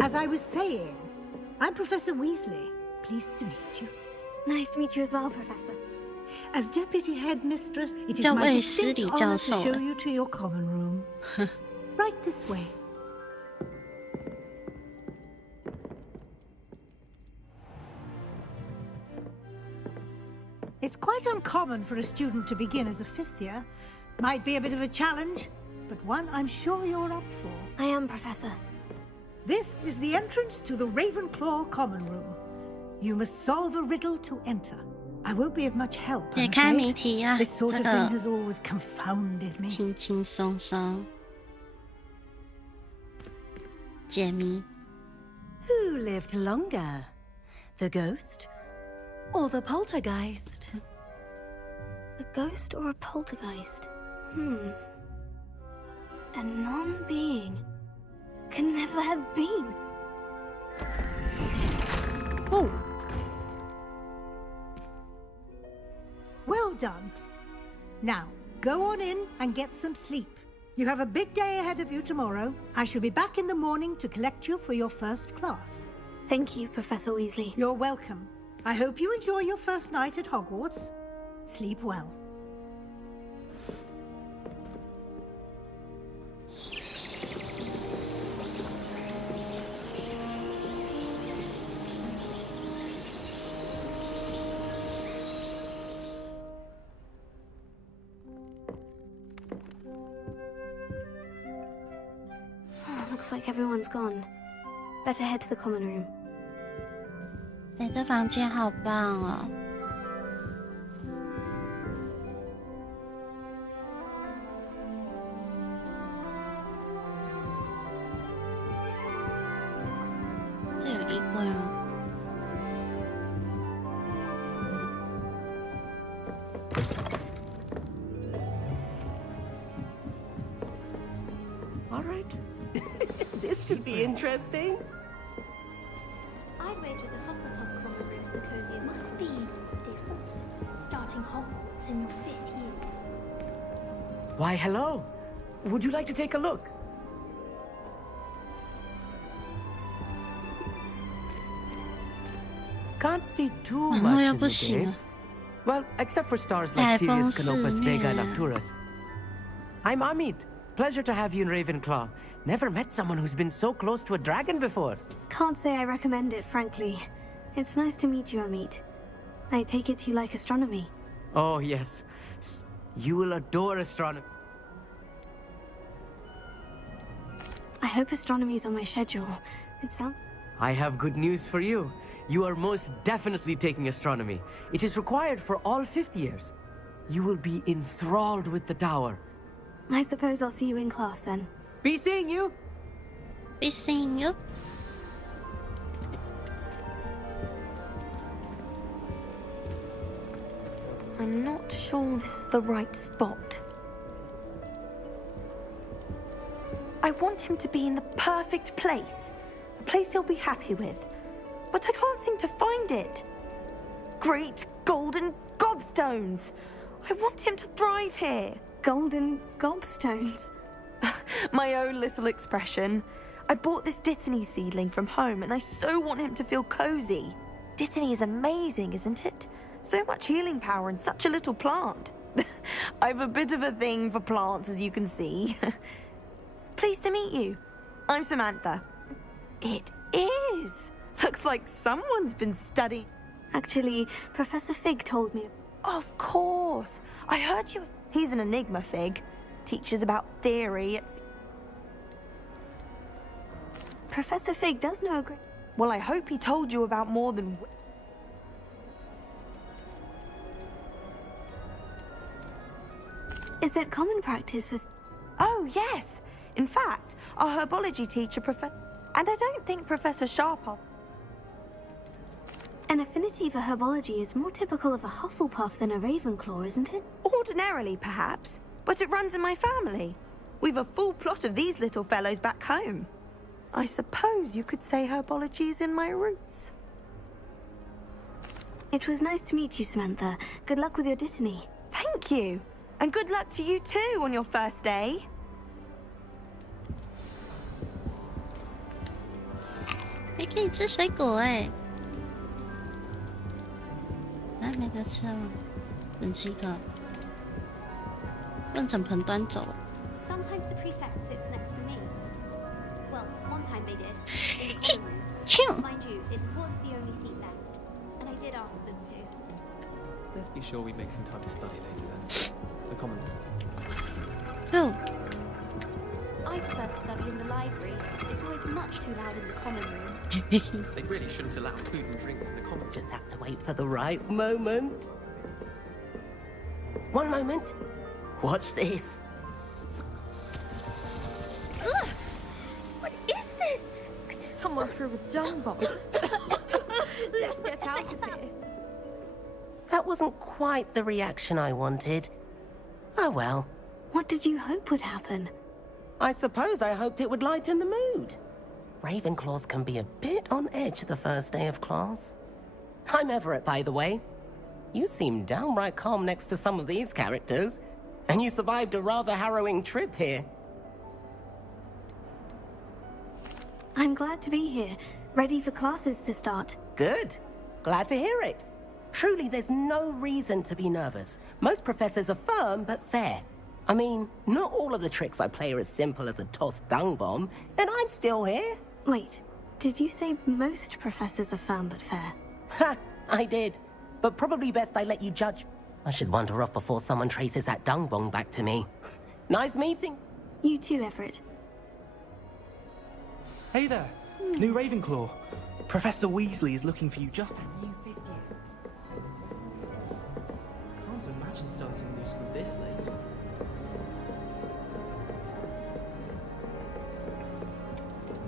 As I was saying, I'm Professor Weasley. Pleased to meet you. Nice to meet you as well, Professor. As Deputy Headmistress, it is my distinct honor to show you to your common room. Right this way. It's quite uncommon for a student to begin as a 5th year. Might be a bit of a challenge, but one I'm sure you're up for. I am, Professor. This is the entrance to the Ravenclaw common room. You must solve a riddle to enter. I won't be of much help, I'm afraid. This sort of thing has always confounded me. 轻轻松松解谜。 Who lived longer? The ghost or the poltergeist? A ghost or a poltergeist? A non-being can never have been. Oh. Well done. Now, go on in and get some sleep. You have a big day ahead of you tomorrow. I shall be back in the morning to collect you for your first class. Thank you, Professor Weasley. You're welcome. I hope you enjoy your first night at Hogwarts. Sleep well. Looks like everyone's gone. Better head to the common room. 对，这房间好棒哦！这有衣柜吗？ All right. This should be interesting. I'd wager the Hufflepuff common room's the coziest. Must be different. Starting Hogwarts in your 5th year. Why, hello. Would you like to take a look? Can't see too much in the day. Well, except for stars like Sirius, Canopus, Vega, and Arcturus. I'm Amit. Pleasure to have you in Ravenclaw. Never met someone who's been so close to a dragon before. Can't say I recommend it, frankly. It's nice to meet you, Amit. I take it you like astronomy. Oh, yes. You will adore astronomy. I hope astronomy's on my schedule. It sounds... I have good news for you. You are most definitely taking astronomy. It is required for all 5th years. You will be enthralled with the tower. I suppose I'll see you in class then. Be seeing you. Be seeing you. I'm not sure this is the right spot. I want him to be in the perfect place. A place he'll be happy with. But I can't seem to find it. Great golden gobstones! I want him to thrive here. Golden gobstones? My own little expression. I bought this Dittany seedling from home and I so want him to feel cozy. Dittany is amazing, isn't it? So much healing power in such a little plant. I've a bit of a thing for plants, as you can see. Pleased to meet you. I'm Samantha. It is. Looks like someone's been studying. Actually, Professor Fig told me. Of course. I heard you. He's an enigma, Fig. Teaches about theory. Professor Fig does know a great... Well, I hope he told you about more than... Is it common practice for... Oh, yes. In fact, our herbology teacher, Professor... And I don't think Professor Sharp... An affinity for herbology is more typical of a Hufflepuff than a Ravenclaw, isn't it? Ordinarily, perhaps. But it runs in my family. We've a full plot of these little fellows back home. I suppose you could say herbology is in my roots. It was nice to meet you, Samantha. Good luck with your Dittany. Thank you. And good luck to you too on your first day. 还可以吃水果哎！啊，没得吃哦，整7个，用整盆端走。Sometimes the prefect sits next to me. Well, one time they did. In the common room. Mind you, it was the only seat left, and I did ask them to. Let's be sure we make some time to study later then. The common room. Oh. I prefer to study in the library. It's always much too loud in the common room. They really shouldn't allow food and drinks in the common room. Just have to wait for the right moment. One moment. Watch this. Ugh! What is this? Someone threw a dung bomb. Let's get out of here. That wasn't quite the reaction I wanted. Oh well. What did you hope would happen? I suppose I hoped it would lighten the mood. Ravenclaws can be a bit on edge the first day of class. I'm Everett, by the way. You seem downright calm next to some of these characters, and you survived a rather harrowing trip here. I'm glad to be here, ready for classes to start. Good. Glad to hear it. Truly, there's no reason to be nervous. Most professors are firm but fair. I mean, not all of the tricks I play are as simple as a tossed dung bomb, and I'm still here. Wait, did you say most professors are firm but fair? Ha! I did. But probably best I let you judge. I should wander off before someone traces that dung bomb back to me. Nice meeting. You too, Everett. Hey there, new Ravenclaw. Professor Weasley is looking for you just at new 5th year. Can't imagine starting a new school this late.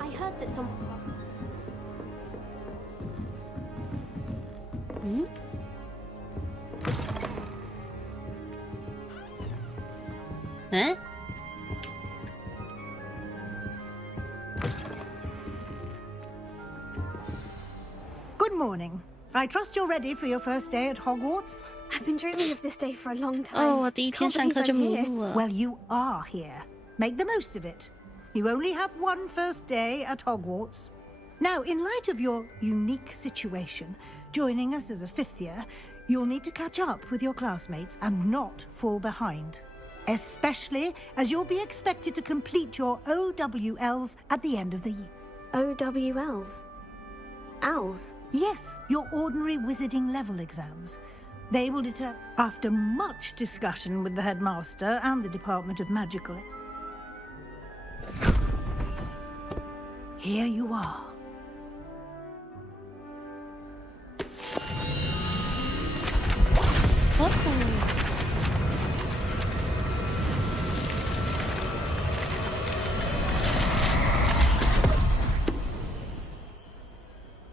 I heard that some... Hmm? Eh? Good morning. I trust you're ready for your first day at Hogwarts? I've been dreaming of this day for a long time. Oh, 我第一天上课就迷路了。 Well, you are here. Make the most of it. You only have one first day at Hogwarts. Now, in light of your unique situation, joining us as a 5th year, you'll need to catch up with your classmates and not fall behind. Especially as you'll be expected to complete your OWLs at the end of the year. OWLs? Owls? Yes, your ordinary wizarding level exams. They will determine, after much discussion with the headmaster and the Department of Magical... Here you are.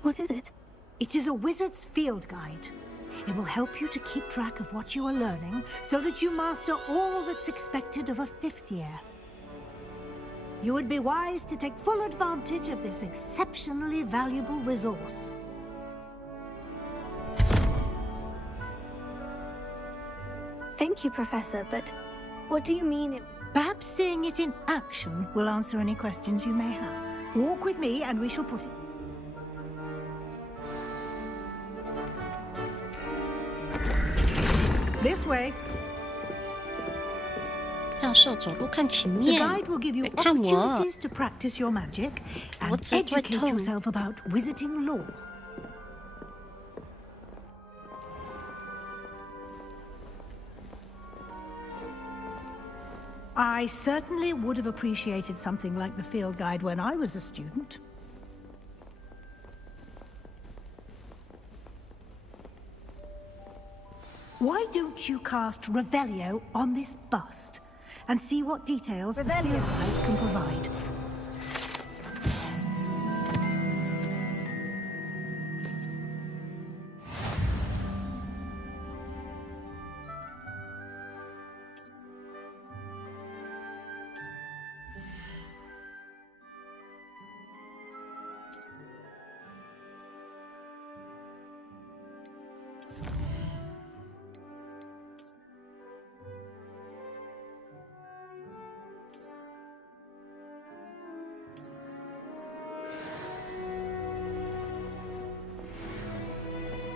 What is it? It is a wizard's field guide. It will help you to keep track of what you are learning so that you master all that's expected of a 5th year. You would be wise to take full advantage of this exceptionally valuable resource. Thank you, Professor, but what do you mean it... Perhaps seeing it in action will answer any questions you may have. Walk with me and we shall put it... This way. 教授走路看前面， The guide will give you 别看我， opportunities to practice your magic 我 and 只会 educate 痛。 yourself about wizarding lore. I certainly would have appreciated something like the field guide when I was a student. Why don't you cast Revelio on this bust and see what details the field guide can provide?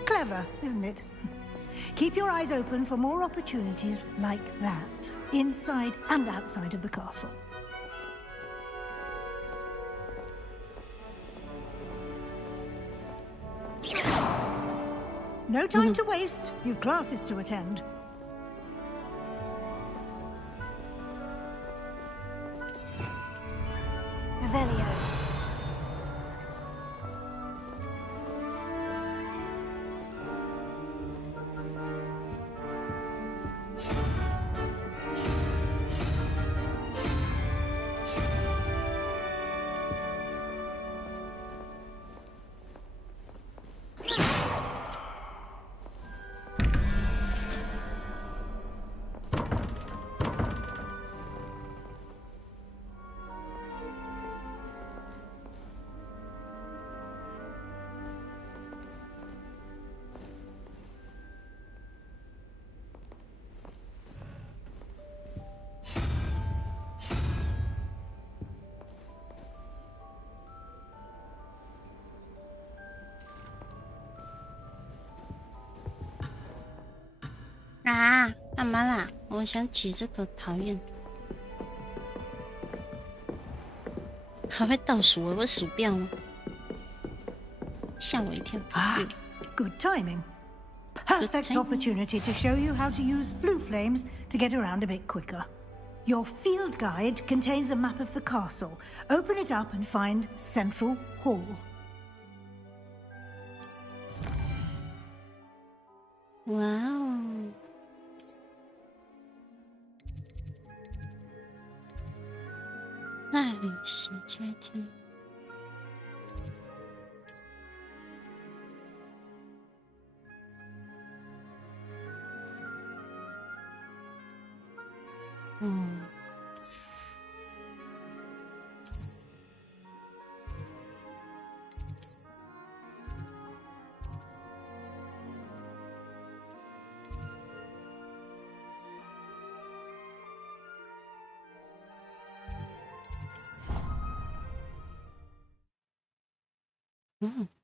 Clever, isn't it? Keep your eyes open for more opportunities like that, inside and outside of the castle. No time to waste. You've classes to attend. Revelio.啊，干嘛啦？我想起这个讨厌，还会倒数，我会数掉吗？吓我一跳。Good timing. Perfect opportunity to show you how to use flue flames to get around a bit quicker. Your field guide contains a map of the castle. Open it up and find Central Hall. Wow. 那里是阶梯。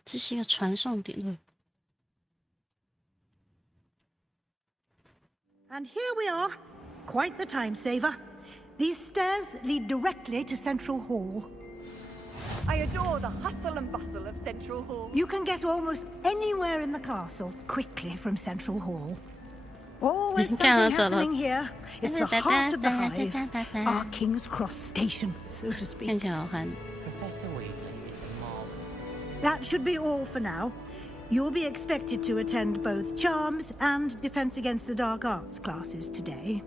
这是一个传送点。And here we are. Quite the time saver. These stairs lead directly to Central Hall. I adore the hustle and bustle of Central Hall. You can get almost anywhere in the castle quickly from Central Hall. Always something happening here. It's the heart of the hive. Our King's Cross station, so to speak. That should be all for now. You'll be expected to attend both Charms and Defense Against the Dark Arts classes today.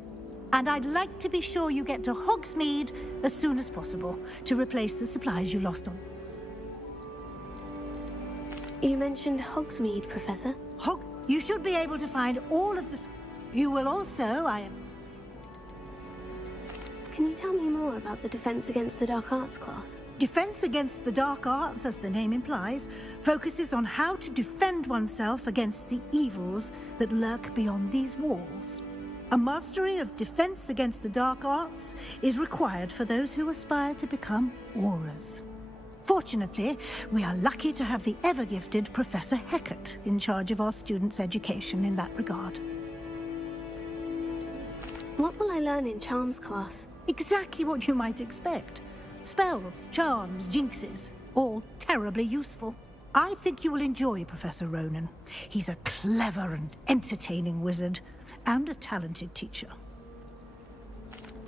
And I'd like to be sure you get to Hogsmeade as soon as possible to replace the supplies you lost on. You mentioned Hogsmeade, Professor. You should be able to find all of the... You will also, Can you tell me more about the Defense Against the Dark Arts class? Defense Against the Dark Arts, as the name implies, focuses on how to defend oneself against the evils that lurk beyond these walls. A mastery of Defense Against the Dark Arts is required for those who aspire to become Aurors. Fortunately, we are lucky to have the ever-gifted Professor Hecat in charge of our students' education in that regard. What will I learn in Charms class? Exactly what you might expect. Spells, charms, jinxes, all terribly useful. I think you will enjoy Professor Ronan. He's a clever and entertaining wizard, and a talented teacher.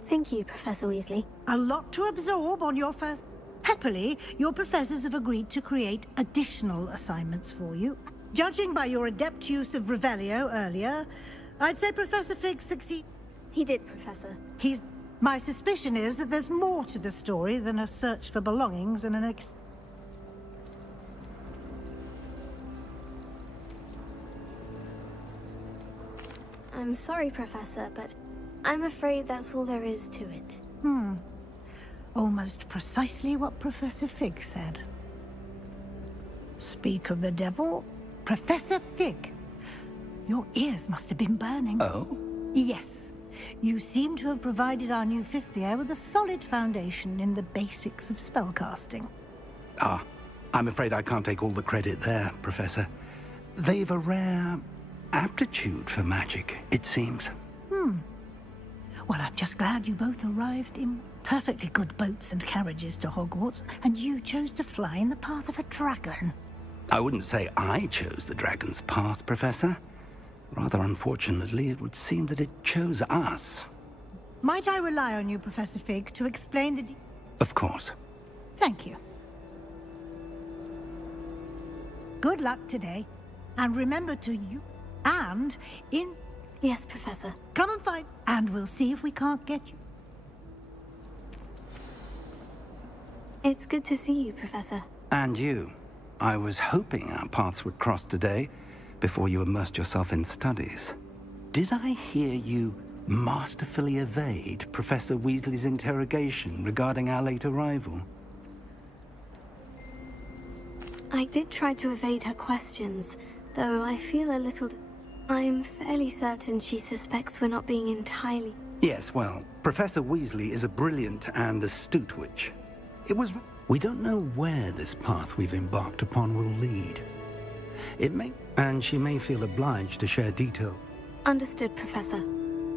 Thank you, Professor Weasley. A lot to absorb on your first... Happily, your professors have agreed to create additional assignments for you. Judging by your adept use of Revelio earlier, I'd say Professor Fig succeeded. He did, Professor. My suspicion is that there's more to the story than a search for belongings and an I'm sorry, Professor, but I'm afraid that's all there is to it. Almost precisely what Professor Fig said. Speak of the devil, Professor Fig. Your ears must have been burning. Oh? Yes. You seem to have provided our new fifth year with a solid foundation in the basics of spellcasting. Ah, I'm afraid I can't take all the credit there, Professor. They've a rare aptitude for magic, it seems. Well, I'm just glad you both arrived in perfectly good boats and carriages to Hogwarts, and you chose to fly in the path of a dragon. I wouldn't say I chose the dragon's path, Professor. Rather unfortunately, it would seem that it chose us. Might I rely on you, Professor Fig, to explain the Of course. Thank you. Good luck today, and remember to you and in... Yes, Professor. Come and fight, and we'll see if we can't get you. It's good to see you, Professor. And you. I was hoping our paths would cross today, before you immersed yourself in studies. Did I hear you masterfully evade Professor Weasley's interrogation regarding our late arrival? I did try to evade her questions, though I feel a little... I'm fairly certain she suspects we're not being entirely... Yes, well, Professor Weasley is a brilliant and astute witch. It was... We don't know where this path we've embarked upon will lead. It may... And she may feel obliged to share details. Understood, Professor.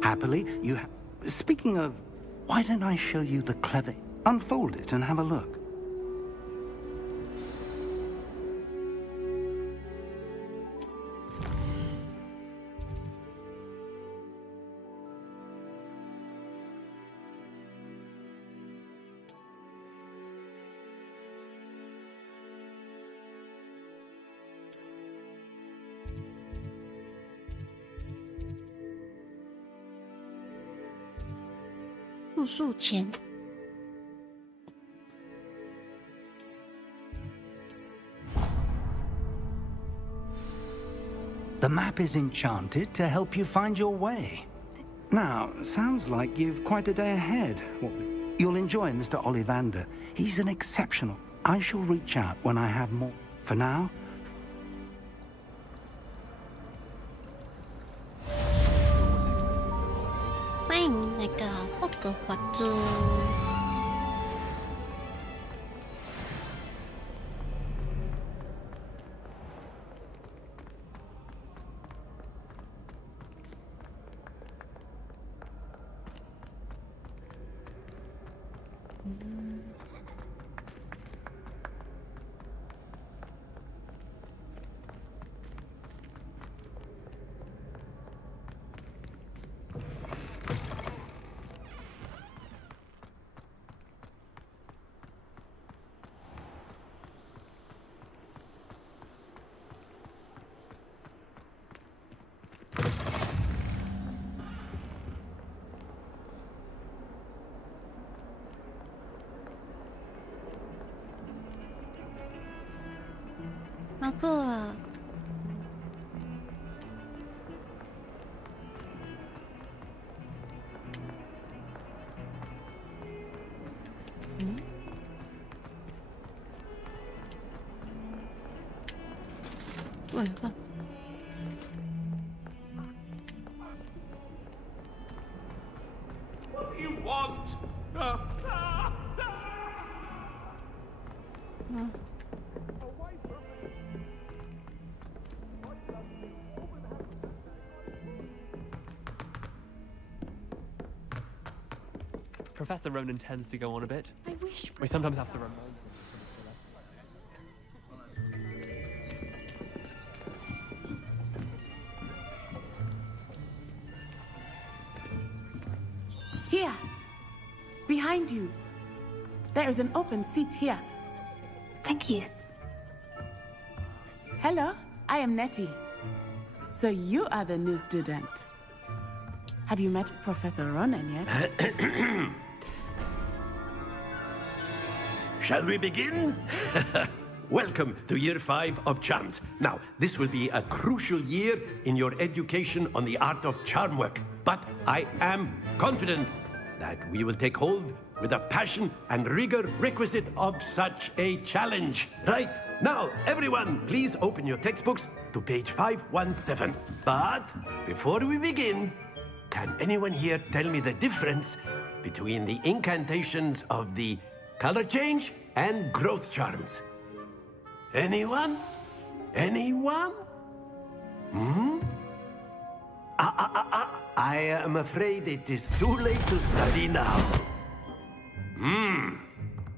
Happily, you Speaking of... Why don't I show you the clever... Unfold it and have a look. The map is enchanted to help you find your way. Now, sounds like you've quite a day ahead. You'll enjoy Mr. Ollivander. He's an exceptional... I shall reach out when I have more. For now... What do you want? Professor Ronan tends to go on a bit. I wish... We sometimes have to remind him. Here! Behind you! There is an open seat here. Thank you. Hello, I am Nettie. So you are the new student. Have you met Professor Ronan yet? Shall we begin? Welcome to Year 5 of Charms. Now, this will be a crucial year in your education on the art of charm work. But I am confident that we will take hold with the passion and rigor requisite of such a challenge. Right, now, everyone, please open your textbooks to page 517. But before we begin, can anyone here tell me the difference between the incantations of the color change and growth charms? Anyone? Anyone? I am afraid it is too late to study now.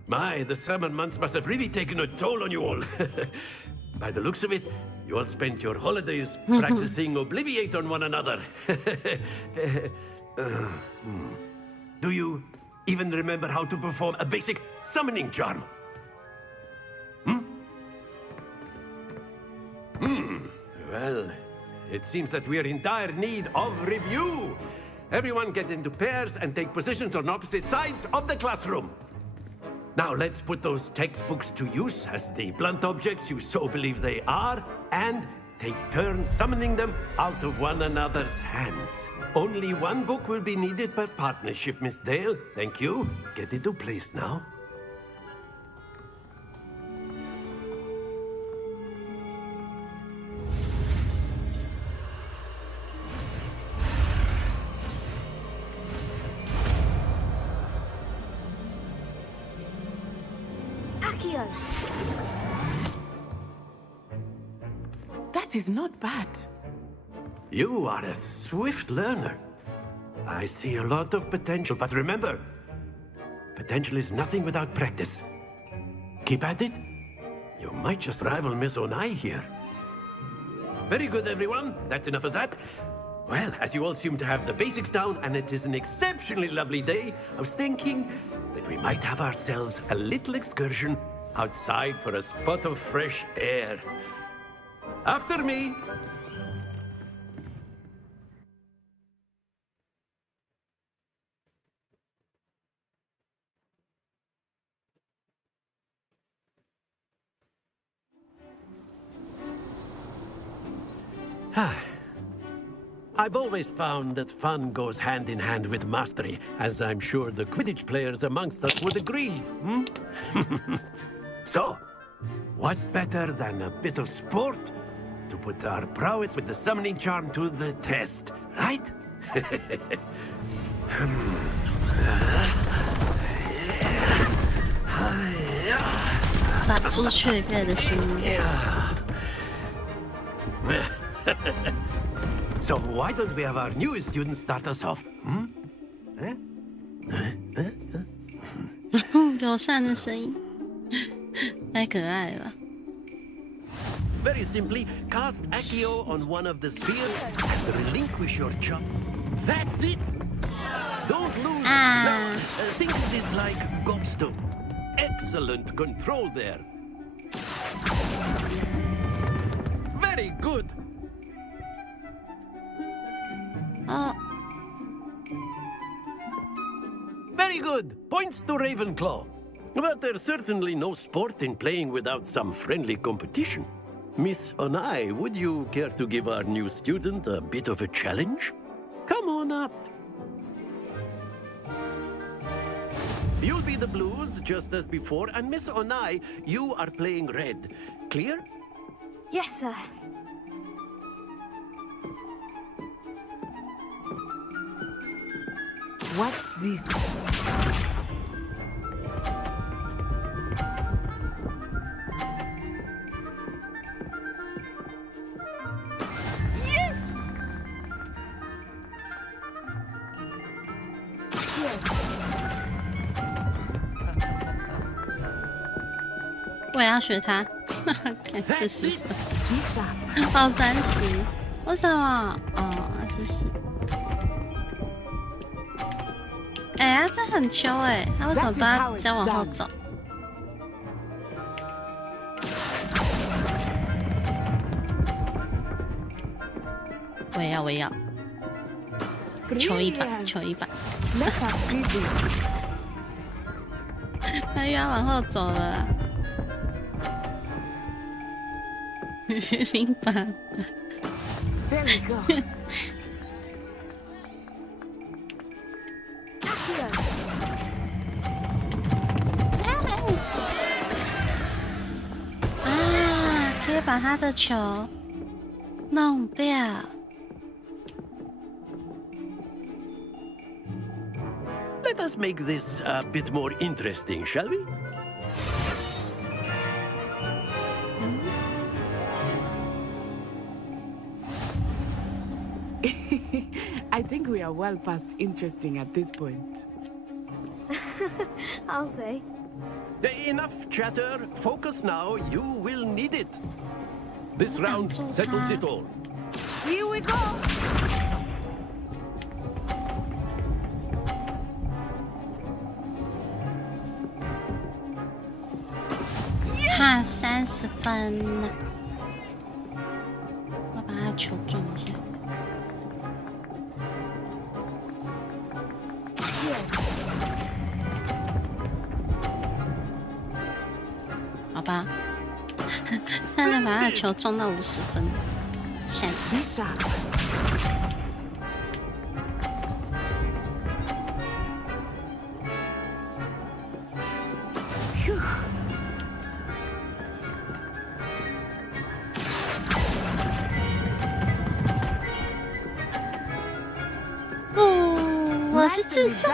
My, the summer months must have really taken a toll on you all. By the looks of it, you all spent your holidays practicing Obliviate on one another. Do you even remember how to perform a basic summoning charm? Well, it seems that we are in dire need of review. Everyone get into pairs and take positions on opposite sides of the classroom. Now let's put those textbooks to use as the blunt objects you so believe they are, and take turns summoning them out of one another's hands. Only one book will be needed per partnership, Miss Dale. Thank you. Get into place now. That is not bad. You are a swift learner. I see a lot of potential, but remember, potential is nothing without practice. Keep at it. You might just rival Miss Onai here. Very good, everyone. That's enough of that. Well, as you all seem to have the basics down, and it is an exceptionally lovely day, I was thinking that we might have ourselves a little excursion outside for a spot of fresh air. After me. I've always found that fun goes hand in hand with mastery, as I'm sure the Quidditch players amongst us would agree. So, what better than a bit of sport to put our prowess with the summoning charm to the test, right? So why don't we have our newest student start us off? 友善的声音，太可爱了。Very simply, cast Accio on one of the spheres and relinquish your chop. That's it! Don't lose. Now, think of this like gobstone. Excellent control there. Very good. Very good. Points to Ravenclaw. But there's certainly no sport in playing without some friendly competition. Miss Onai, would you care to give our new student a bit of a challenge? Come on up. You'll be the blues, just as before, and Miss Onai, you are playing red. Clear? Yes, sir. Watch this. Yes! 我也要学他，看40分，报30，为什么？哦，这是。哎呀，这很秋哎，他为什么都要再往后走？我也要，求一把，求一把。他又要往后走了啦。0把。There we go. 接把他的球弄掉。Let us make this a bit more interesting, shall we? I think we are well past interesting at this point. I'll say. Enough chatter. Focus now. You will need it. This round settles it all. Here we go. 哈，30分了。我把他球撞一下。好吧，算了，把他的球撞到50分，闪一下。我是智障。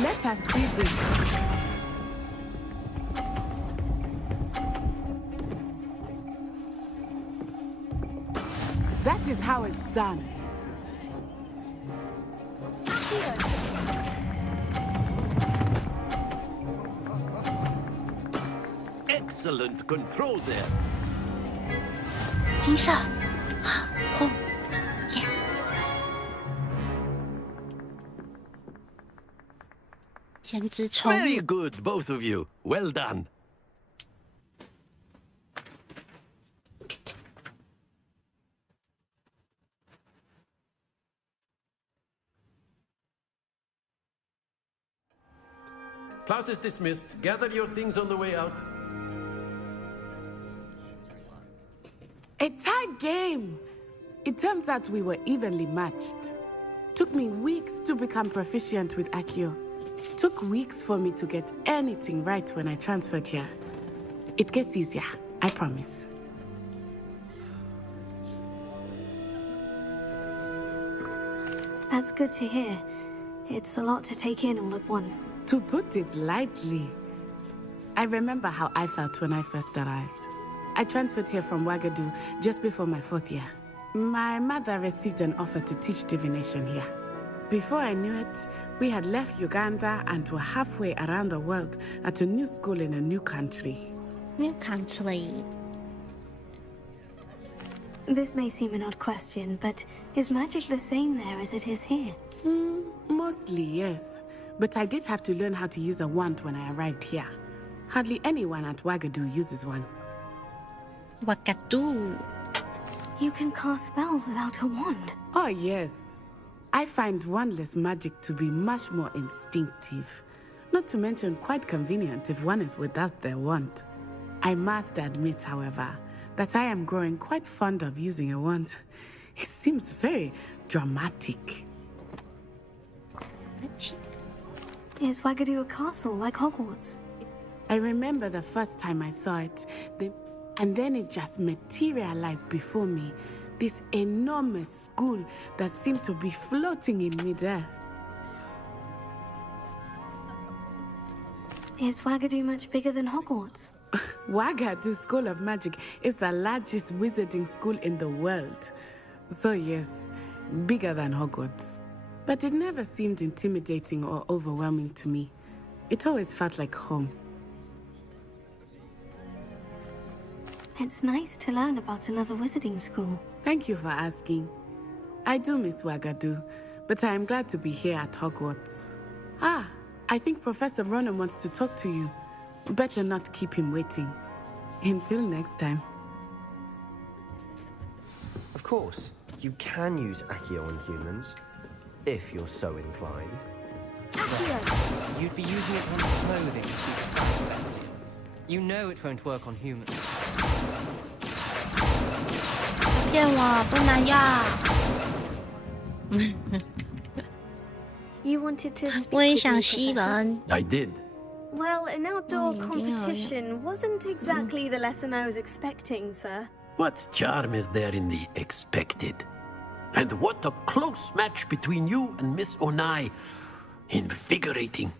Let us see this. That is how it's done. Excellent control there. 停手！哦，耶！ Very good, both of you. Well done. Class is dismissed. Gather your things on the way out. A tight game. It turns out we were evenly matched. Took me weeks to become proficient with Akio. Took weeks for me to get anything right when I transferred here. It gets easier, I promise. That's good to hear. It's a lot to take in all at once. To put it lightly, I remember how I felt when I first arrived. I transferred here from Ouagadougou just before my 4th year. My mother received an offer to teach divination here. Before I knew it, we had left Uganda and were halfway around the world at a new school in a new country. New country. This may seem an odd question, but is magic the same there as it is here? Mostly, yes. But I did have to learn how to use a wand when I arrived here. Hardly anyone at Ouagadougou uses one. Ouagadougou. You can cast spells without a wand? Oh, yes. I find wandless magic to be much more instinctive. Not to mention quite convenient if one is without their wand. I must admit, however, that I am growing quite fond of using a wand. It seems very dramatic. Is Ouagadougou a castle like Hogwarts? I remember the first time I saw it, and then it just materialized before me. This enormous school that seemed to be floating in midair. Is Ouagadougou much bigger than Hogwarts? Ouagadougou School of Magic is the largest wizarding school in the world. So yes, bigger than Hogwarts. But it never seemed intimidating or overwhelming to me. It always felt like home. It's nice to learn about another wizarding school. Thank you for asking. I do miss Ouagadougou, but I am glad to be here at Hogwarts. Ah, I think Professor Ronan wants to talk to you. Better not keep him waiting. Until next time. Of course, you can use Accio on humans, if you're so inclined. You'd be using it on clothing to keep it safe. You know it won't work on humans. 骗我，不能要。You wanted to speak 我也想吸人。 I did. Well, an outdoor competition wasn't exactly the lesson I was expecting, sir. What charm is there in the expected? And what a close match between you and Miss Onai. Invigorating.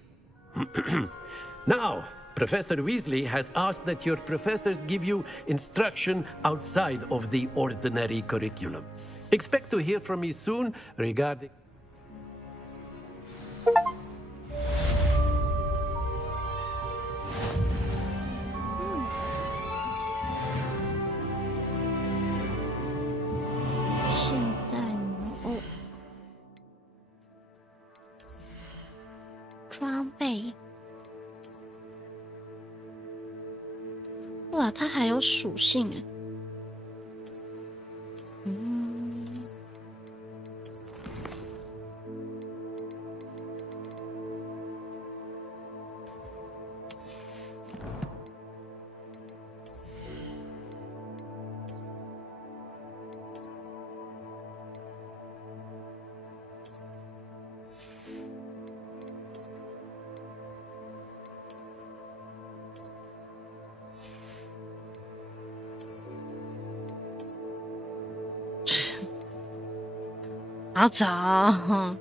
Now, Professor Weasley has asked that your professors give you instruction outside of the ordinary curriculum. Expect to hear from me soon regarding...装备，哇，它还有属性哎。好早。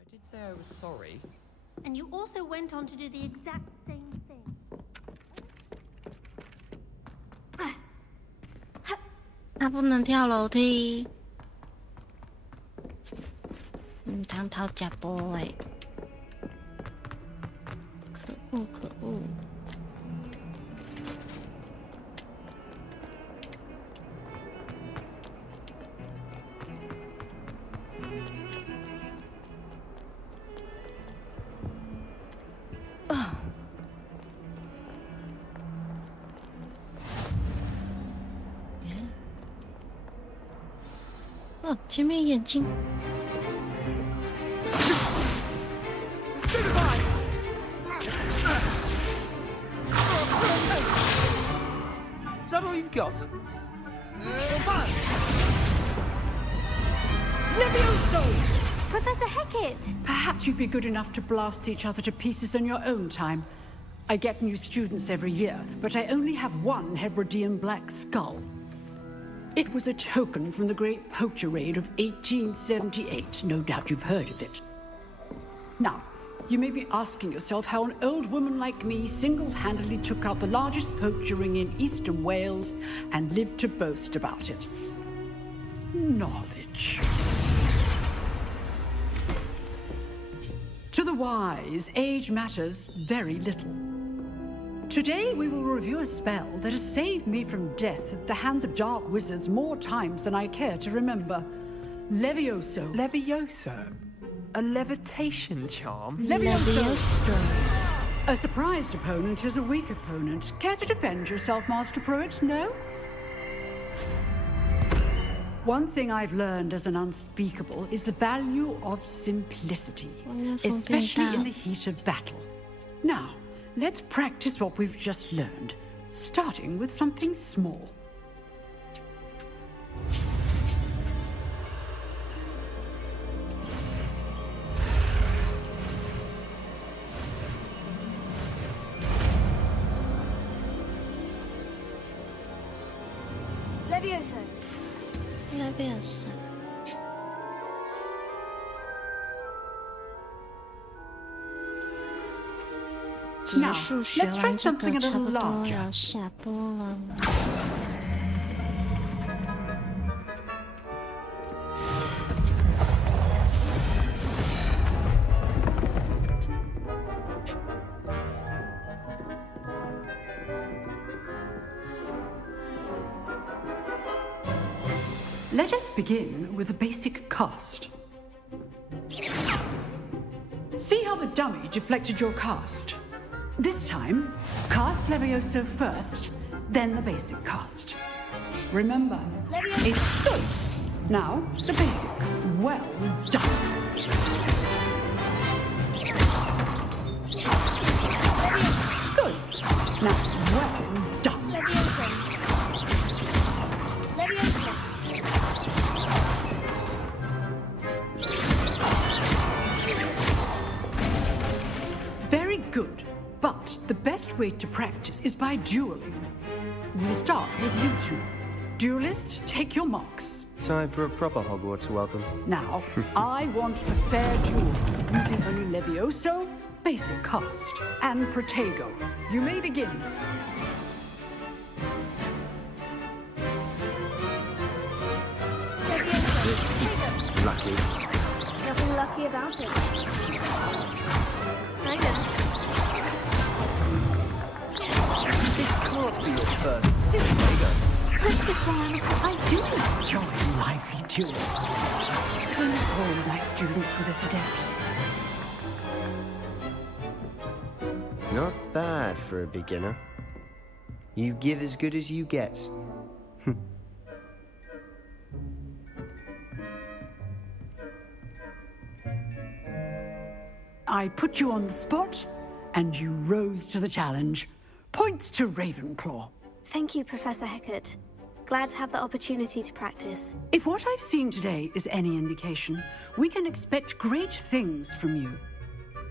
I did say I was sorry. And you also went on to do the exact same thing. 他不能跳楼梯。唐桃假波哎，可恶可恶！哦，前面眼睛。Is that all you've got? Levioso! Professor Hecat! Perhaps you'd be good enough to blast each other to pieces in your own time. I get new students every year, but I only have one Hebridean black skull. It was a token from the Great Poacher Raid of 1878. No doubt you've heard of it. Now, you may be asking yourself how an old woman like me single-handedly took out the largest poacher ring in eastern Wales and lived to boast about it. Knowledge. To the wise, age matters very little. Today we will review a spell that has saved me from death at the hands of dark wizards more times than I care to remember. Levioso. Levioso? A levitation charm? Levioso. A surprised opponent is a weak opponent. Care to defend yourself, Master Pruitt? No? One thing I've learned as an unspeakable is the value of simplicity, especially in the heat of battle. Now, let's practice what we've just learned, starting with something small. Leviosa. Now, let's try something a little larger. Let us begin with the basic cast. See how the dummy deflected your cast? This time, cast Levioso first, then the basic cast. Remember, it's good. Now, the basic. Well done. Good. Now, well done. Levioso. Very good. But the best way to practice is by dueling. We'll start with you two. Duelists, take your marks. Time for a proper Hogwarts welcome. Now, I want a fair duel, using only Levioso, basic cast, and Protego. You may begin. Lucky. Nothing lucky about it. This can't be your first. Stupid Protego. I do enjoy lively duels. Please hold my students for this adept. Not bad for a beginner. You give as good as you get. I put you on the spot, and you rose to the challenge. Points to Ravenclaw. Thank you, Professor Hecat. Glad to have the opportunity to practice. If what I've seen today is any indication, we can expect great things from you.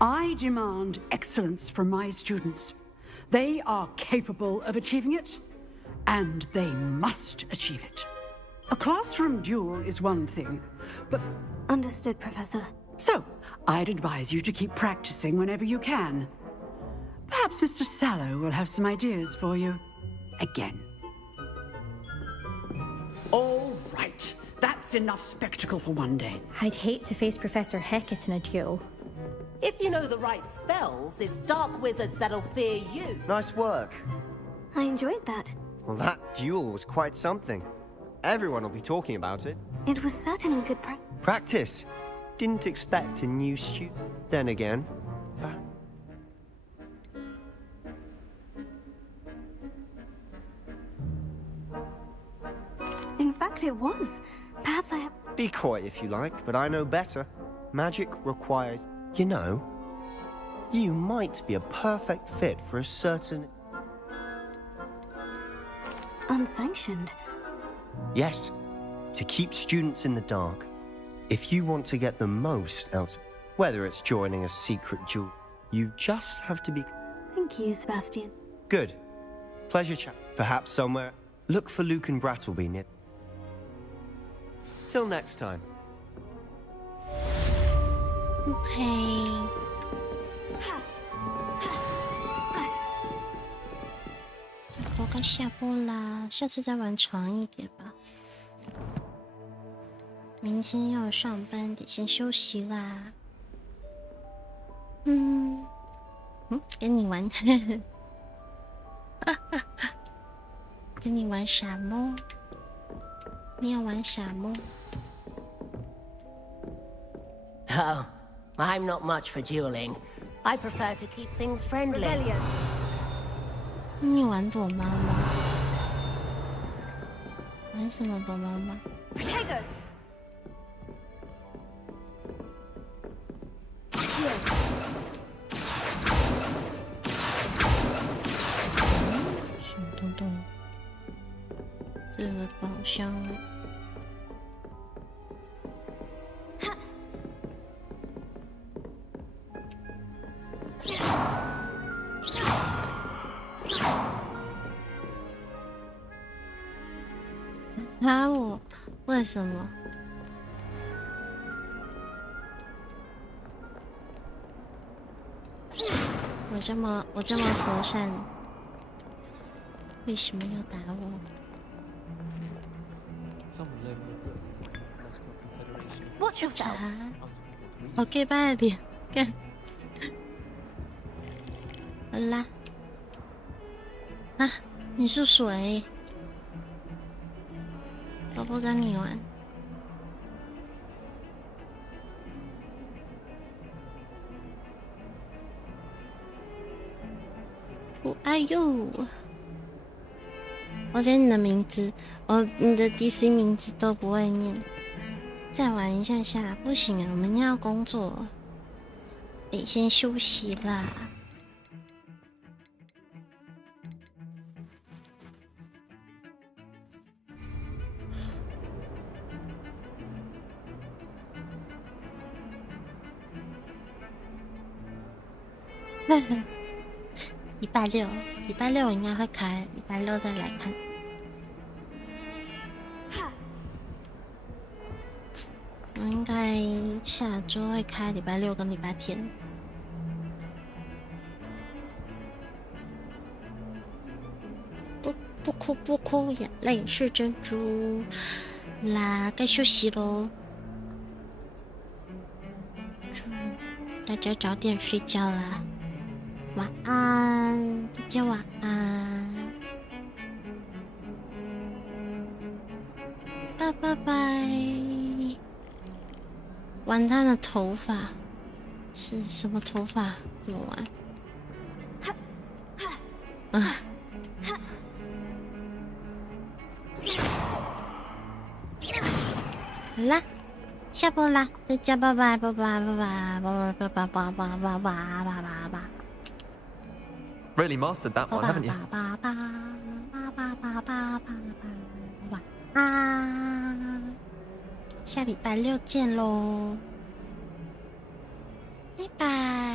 I demand excellence from my students. They are capable of achieving it, and they must achieve it. A classroom duel is one thing, but... Understood, Professor. So, I'd advise you to keep practicing whenever you can. Perhaps Mr. Sallow will have some ideas for you. Again. All right. That's enough spectacle for one day. I'd hate to face Professor Hecat in a duel. If you know the right spells, it's dark wizards that'll fear you. Nice work. I enjoyed that. Well, that duel was quite something. Everyone will be talking about it. It was certainly good practice. Didn't expect a new student. Then again, In fact, it was. Perhaps I have... Be quiet if you like, but I know better. Magic requires... You know, you might be a perfect fit for a certain... Unsanctioned? Yes, to keep students in the dark. If you want to get the most out, whether it's joining a secret duel, you just have to be... Thank you, Sebastian. Good. Pleasure chat. Perhaps somewhere. Look for Luke and Brattleby near... Till next time. Okay. 我该下播啦，下次再玩长一点吧。明天要上班，得先休息啦。跟你玩，跟你玩什么？你要玩什么？ Oh, I'm not much for dueling. I prefer to keep things friendly. Rebellion. 你玩躲猫猫？玩什么躲猫猫？ Protego.什么东东？这个宝箱。啊！我为什么？我这么和善，为什么要打我？我啥？我给拜点，干。好啦，啊，你是谁？我不跟你玩。Who are you？ 我连你的名字，你的 DC 名字都不会念。再玩一下下，不行啊，我们要工作，得先休息啦。礼拜六应该会开，礼拜六再来看。我应该下周会开礼拜六跟礼拜天。不哭不哭，眼泪是珍珠。啦，该休息喽。大家早点睡觉啦。晚安，大家晚安，拜拜。玩他的头发是什么头发？怎么玩？啊！好啦，下播啦，大家拜拜拜拜拜拜拜拜拜拜拜拜拜拜。Really mastered that one, haven't you? 晚安，下礼拜六见喽，拜拜。